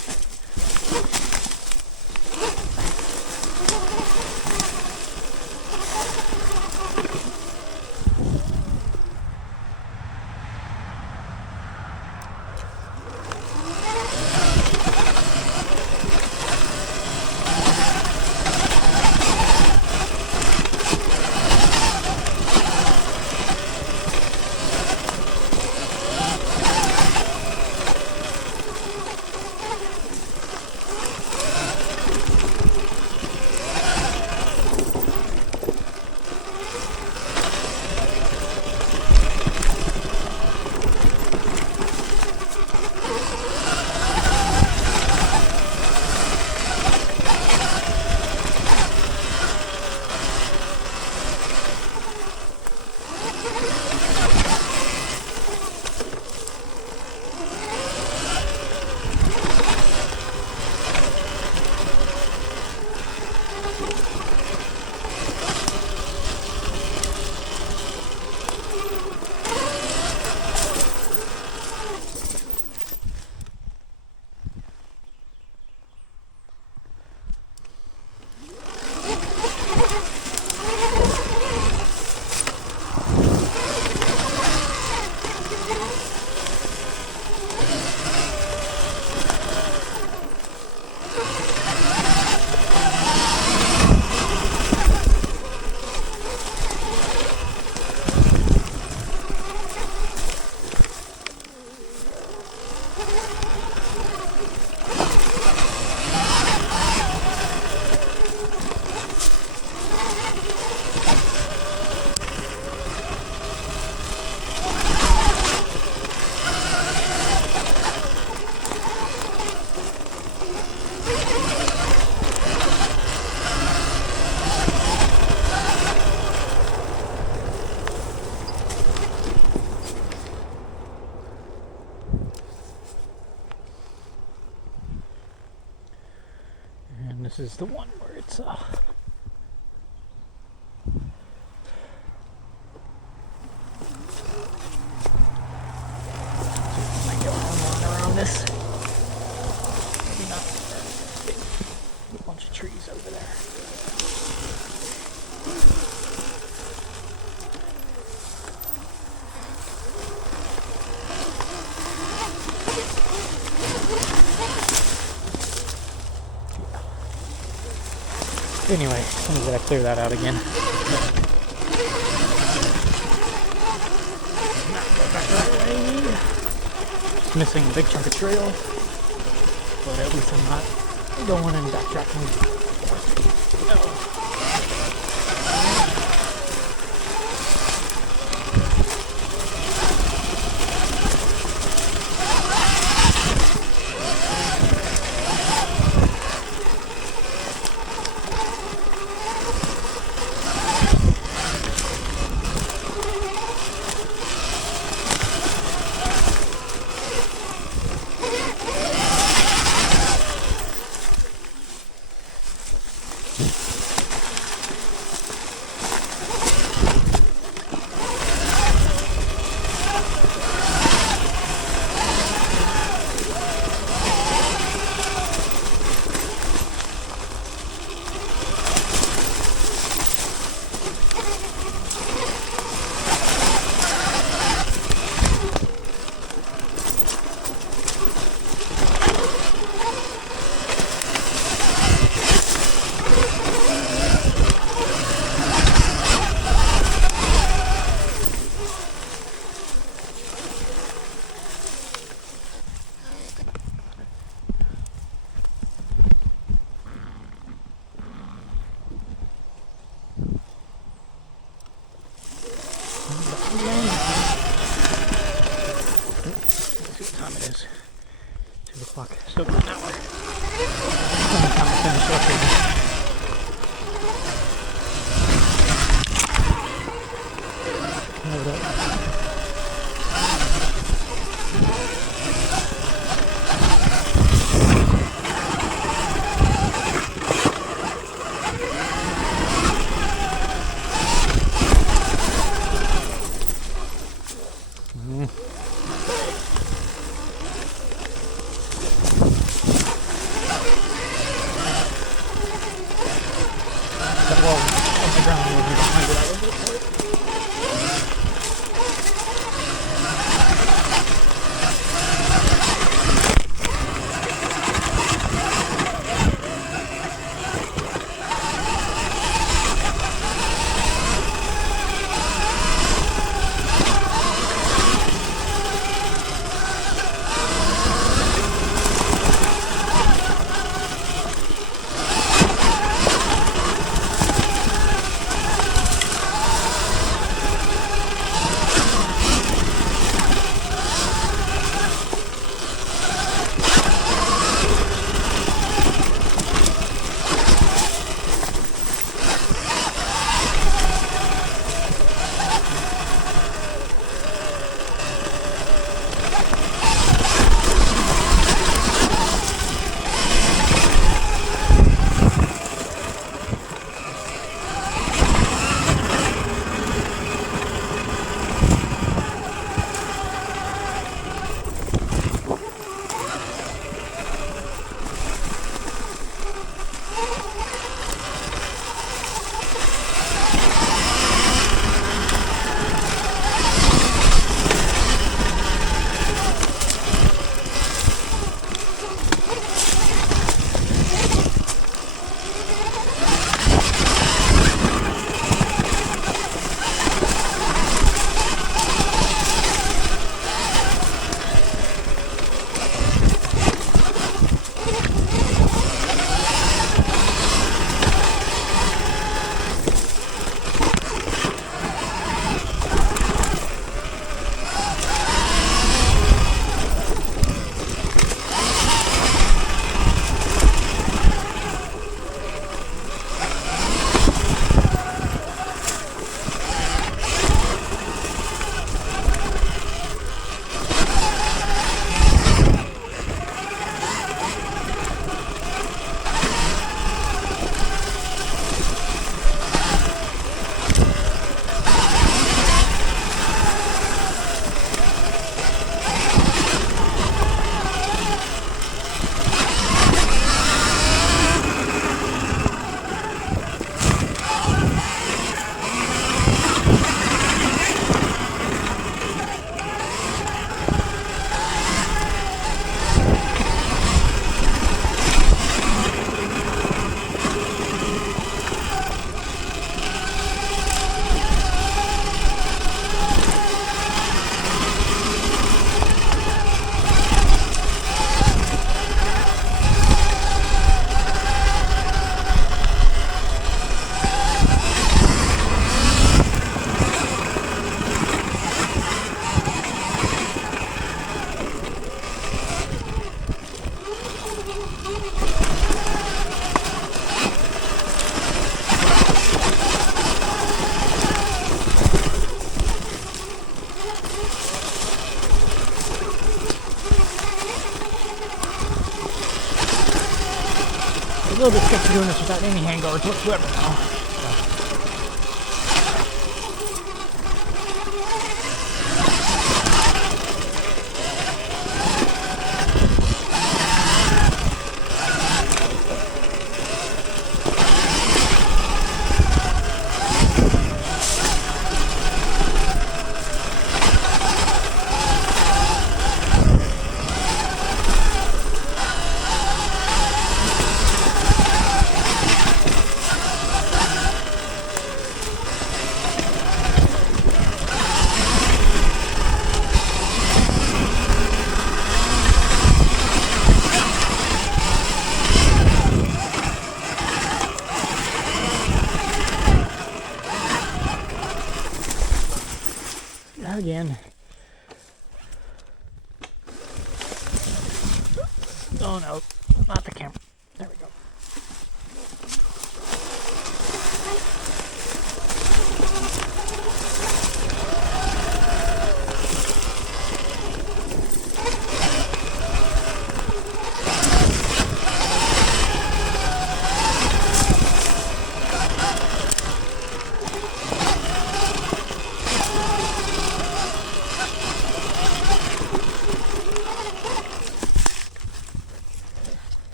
This is the one where it's might go around this. Maybe not. A bunch of trees over there. Anyway, I'm gonna clear that out again. Just missing a big chunk of trail, but at least I'm not going and backtracking. is. 2 o'clock. Still got an hour. Plenty of time to finish up here. Load up. That wall on the ground will be behind it. I will look for it. a little bit sketchy doing this without any handguards whatsoever now. Again. Oh no, not the camera. There we go.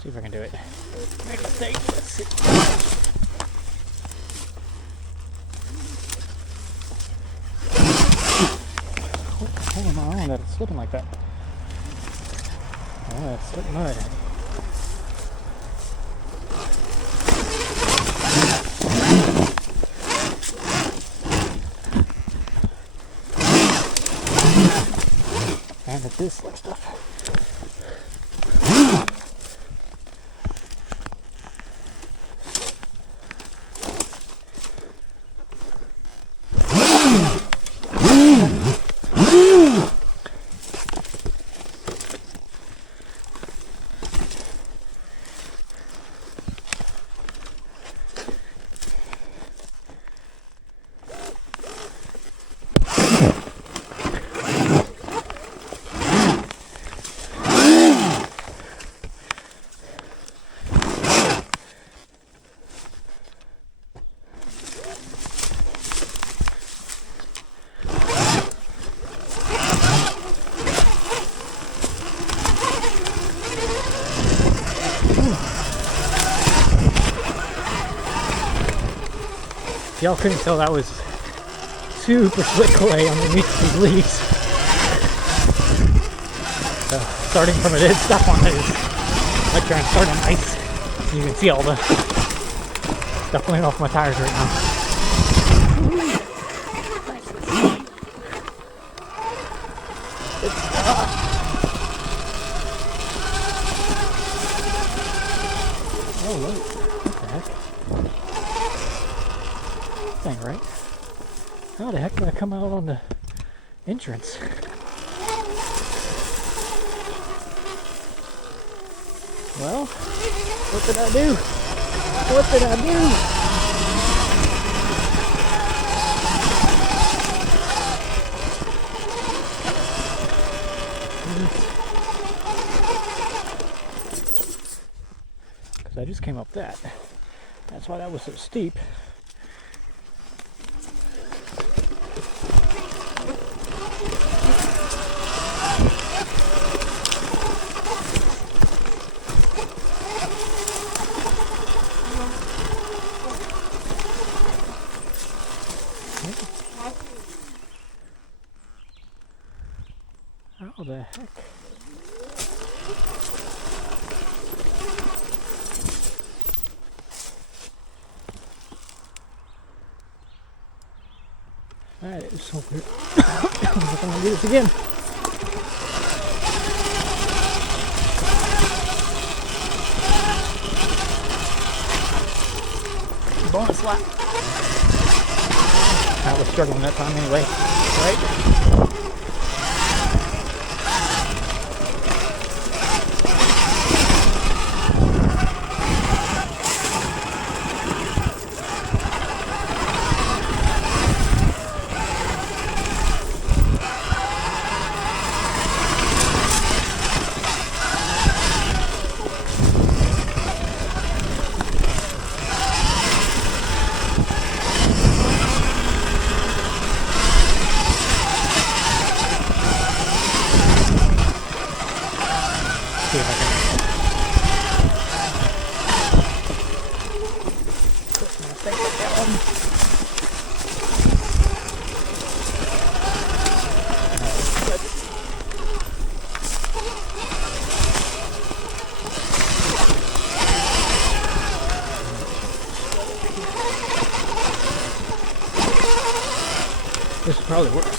See if I can do it. Make a mistake. Let's see. What the hell am I on that it's slipping like that? Oh, that's slipping mud. And it's this slip stuff. Y'all couldn't tell that was super slick clay underneath these leaves. So starting from a dead stop on it is like trying to start on ice. You can see all the stuff laying off my tires right now. Oh, look. What the heck? Thing, right? How the heck did I come out on the entrance? Well, what did I do? What did I do? Because I just came up that. That's why that was so steep. How the heck? That is so weird. I'm not gonna do this again. Bonus lap. I was struggling that time anyway, right? See if I can put my thing down. This probably works.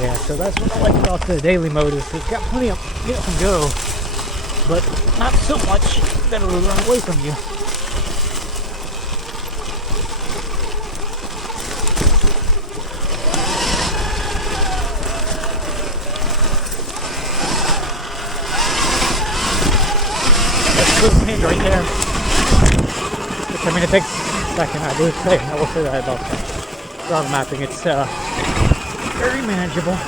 Yeah, so that's what I like about the daily mode is it's got plenty of get up and go, but not so much that it'll run away from you. That's good wind right there. Which, I mean, it takes a second. I will say that about throttle mapping. It's very manageable.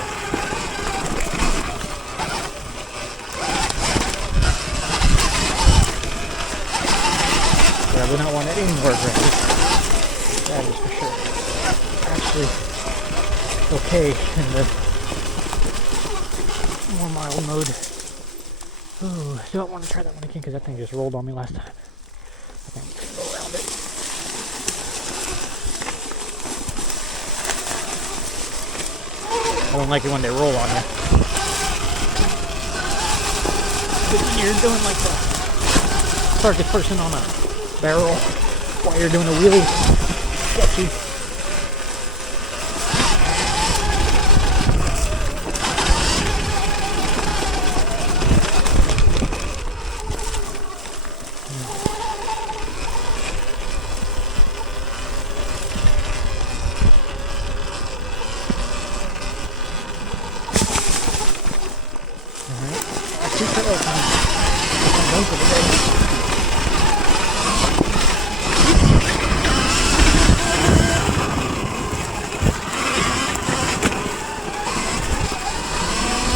But I would not want it any more aggressive. That is for sure. Actually, okay in the more mild mode. Ooh, don't want to try that one again because that thing just rolled on me last time. I think we can go around it. I don't like it when they roll on you. But when you're doing like the circus person on a barrel while you're doing a wheelie, sketchy.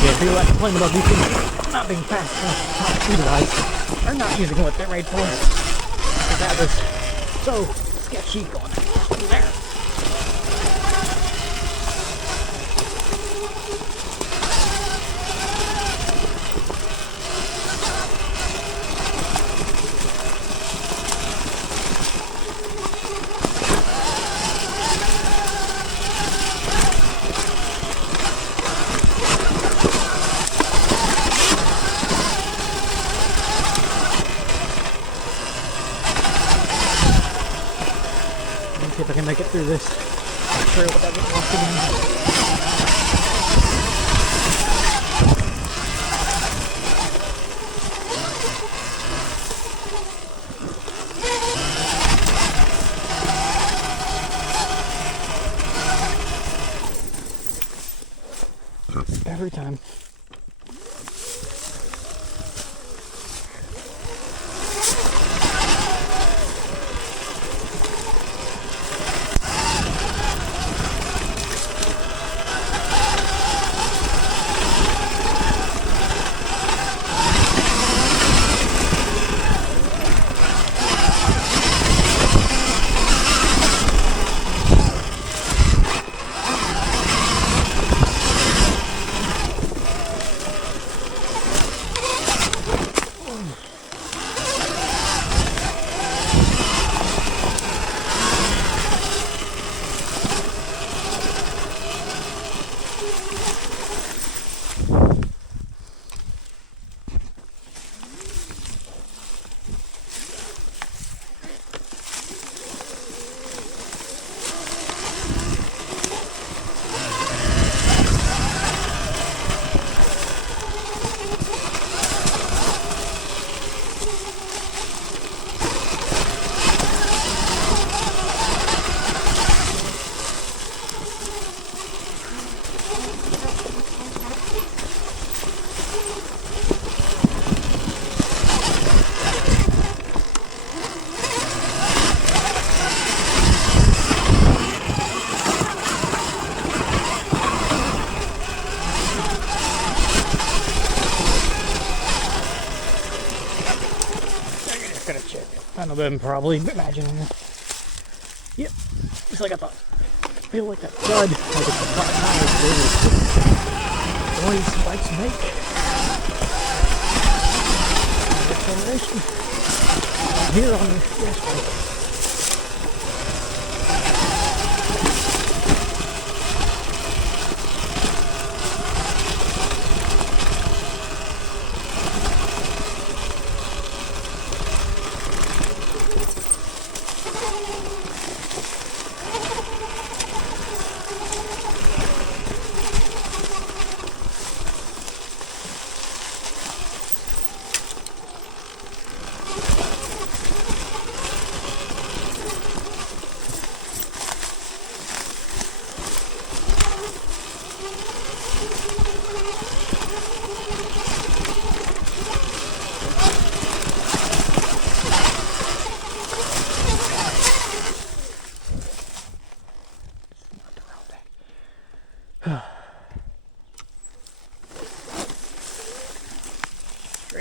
If you like complain about these things not being fast enough, speed-wise, or not using what they're made for, because that was so sketchy going through there. See if I can make it through this trail without getting lost again. Every time. Gonna check. I know them probably imagining it. Yep, just like I thought. I feel like that thud, like it's a flat tire, noise bikes make. Acceleration here on the gas bike.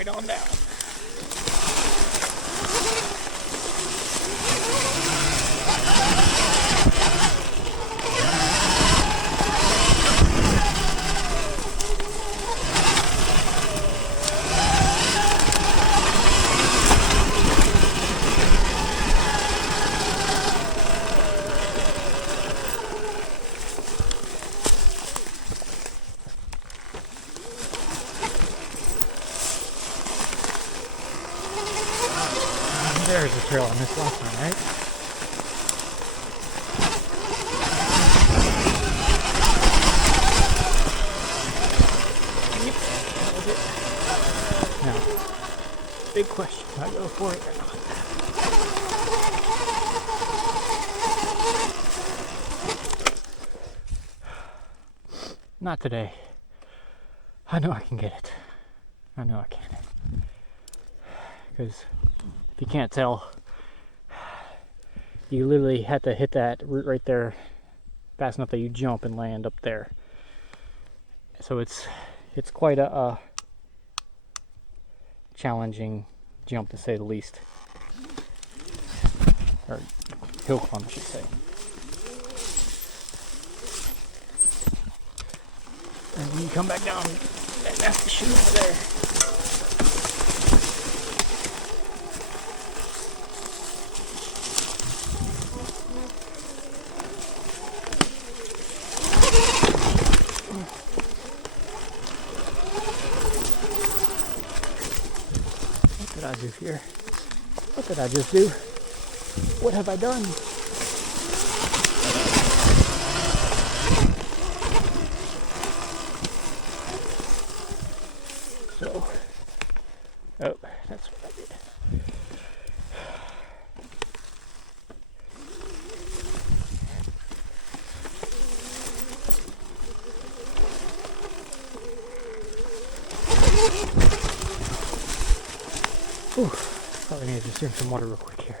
right on down. There's a trail on this last one, right? Yep, that was it. Now, big question, do I go for it or not? Not today. I know I can get it. I know I can. Because if you can't tell, you literally have to hit that root right there fast enough that you jump and land up there. So it's quite a challenging jump, to say the least, or hill climb, I should say. And then you come back down that nasty chute over there. What did I do here? What did I just do? What have I done? So, oh, that's what I did. Whew, probably need to just drink some water real quick here.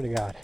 swear to God.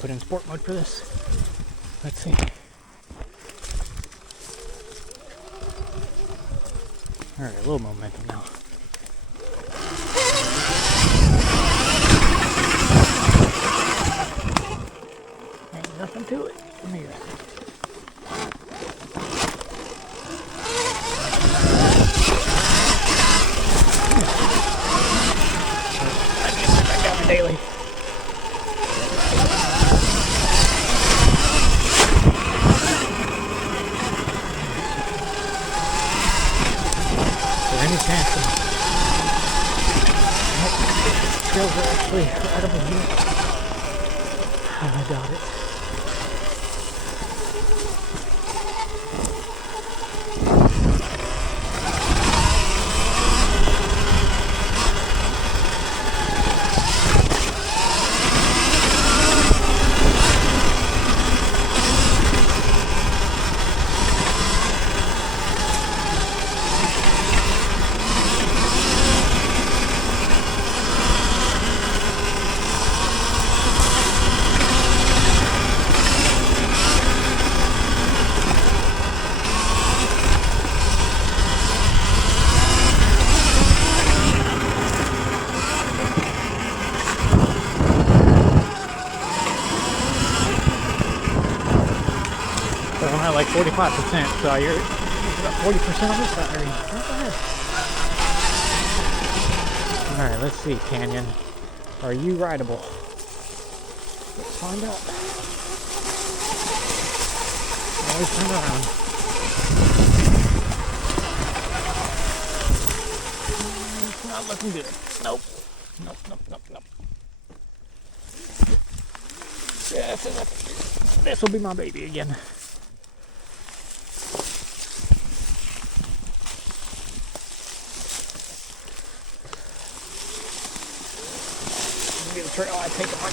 Put in sport mode for this. Let's see. Alright, a little momentum now. Ain't nothing to it. Come here. I get back down to daily. Any chance of trails are actually right over here? I doubt it. I'm at like 45%, so you're about 40% on this battery. Not bad. Alright, let's see, Canyon. Are you rideable? Let's find out. Always turn around. It's not looking good. Nope. Nope, nope, nope, nope. Yeah, this will be my baby again. Maybe the trail I take apart.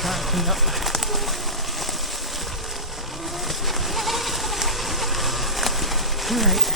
Trying to clean up. Alright.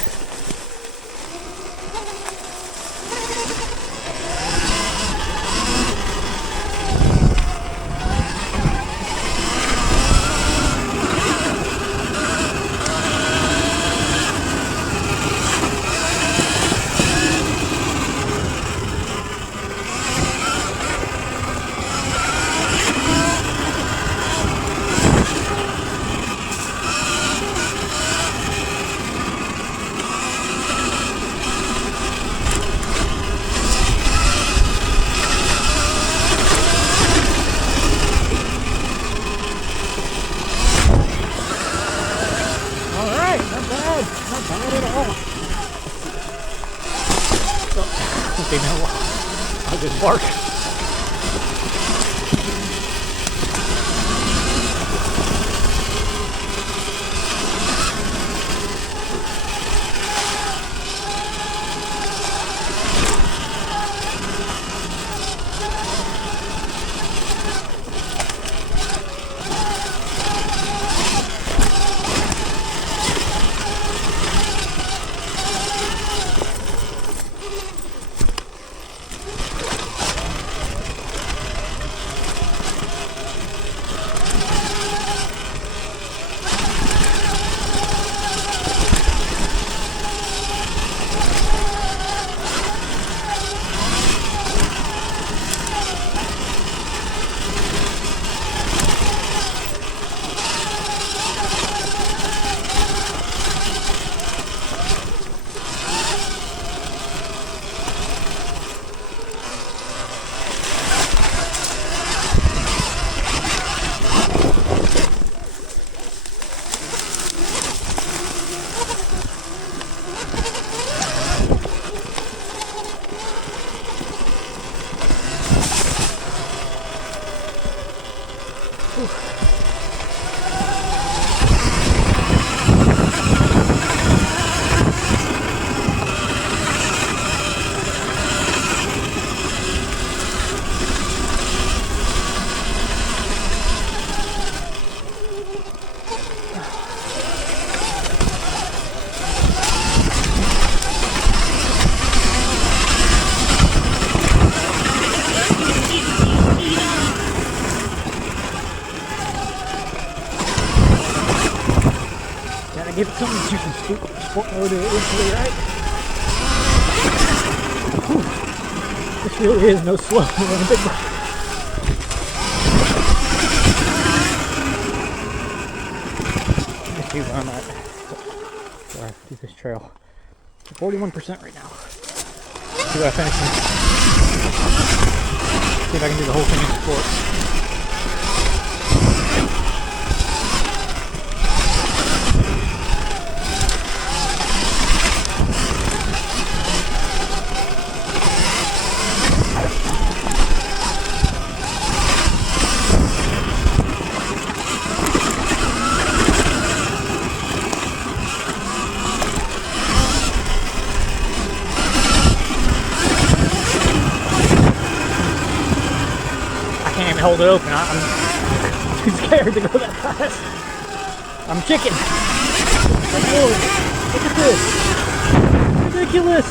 Okay, now I'll just bark. Give it something that you can sport mode eventually, right? Whew. This really is no slow on a big bike. Let me see where I'm at. Sorry, do this trail. 41% right now. See what I finish. See if I can do the whole thing in sport. Hold it open. I'm too scared to go that fast. I'm chicken. Oh, look at this. Ridiculous.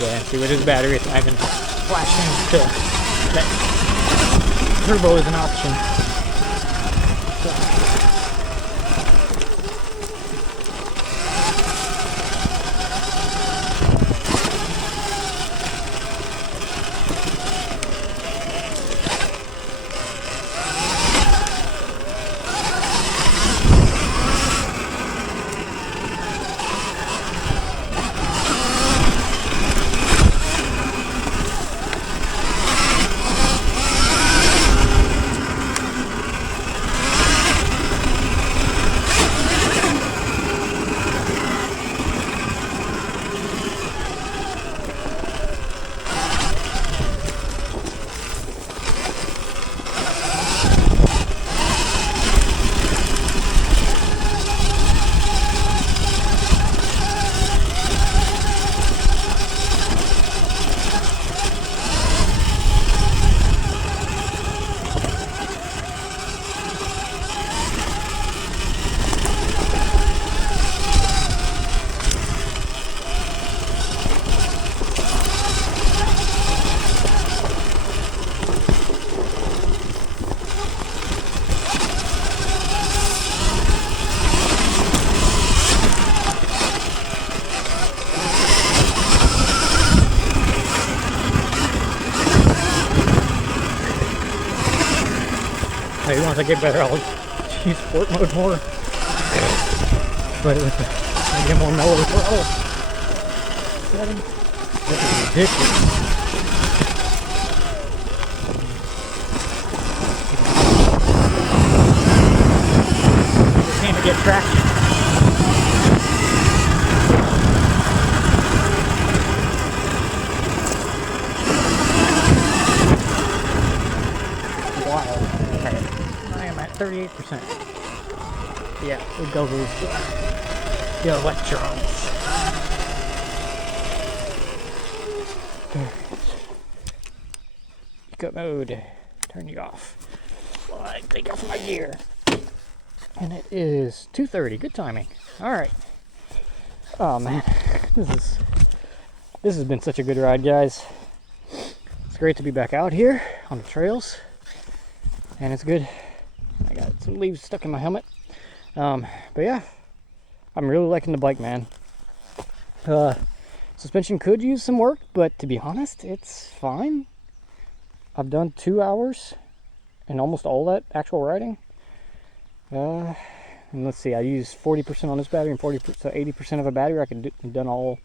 Yeah, see with his battery, it's not even flashing to that turbo is an option. Maybe once I get better, I'll use sport mode more. But with I get more mellow throttle setting, this is ridiculous. Just can't get traction. Wild. I am at 38%. Yeah, it goes with the electrons. Pickup mode. Turn you off. Well, I take off my gear. And it is 2:30. Good timing. Alright. Oh man. This has been such a good ride, guys. It's great to be back out here on the trails. And it's good. I got some leaves stuck in my helmet. But yeah, I'm really liking the bike, man. Suspension could use some work, but to be honest, it's fine. I've done 2 hours and almost all that actual riding. And let's see, I used 40% on this battery and 40%, so 80% of a battery. I could have done all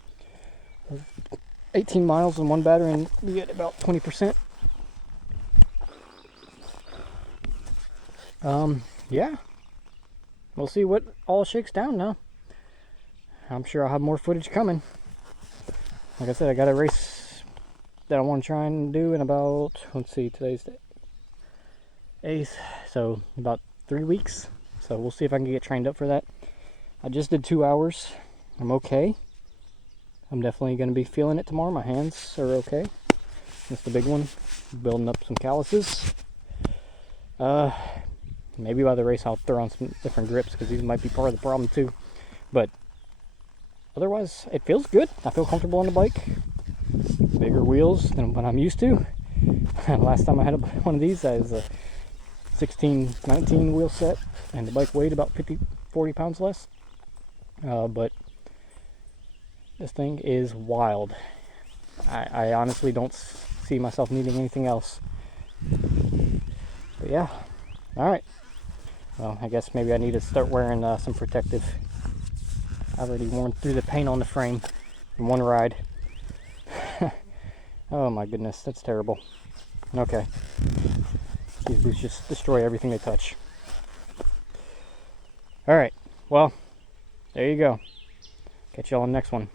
18 miles on one battery and be at about 20%. Yeah, we'll see what all shakes down now. I'm sure I'll have more footage coming. Like I said, I got a race that I want to try and do in about, let's see, today's the 8th, so about 3 weeks. So we'll see if I can get trained up for that. I just did 2 hours. I'm okay. I'm definitely going to be feeling it tomorrow. My hands are okay. That's the big one. Building up some calluses. Maybe by the race I'll throw on some different grips because these might be part of the problem too. But otherwise, it feels good. I feel comfortable on the bike. Bigger wheels than what I'm used to. Last time I had one of these, I was a 16-19 wheel set, and the bike weighed about 40 pounds less. But this thing is wild. I honestly don't see myself needing anything else. But yeah, all right. Well, I guess maybe I need to start wearing some protective. I've already worn through the paint on the frame in one ride. Oh my goodness, that's terrible. Okay. These boots just destroy everything they touch. Alright, well, there you go. Catch y'all on the next one.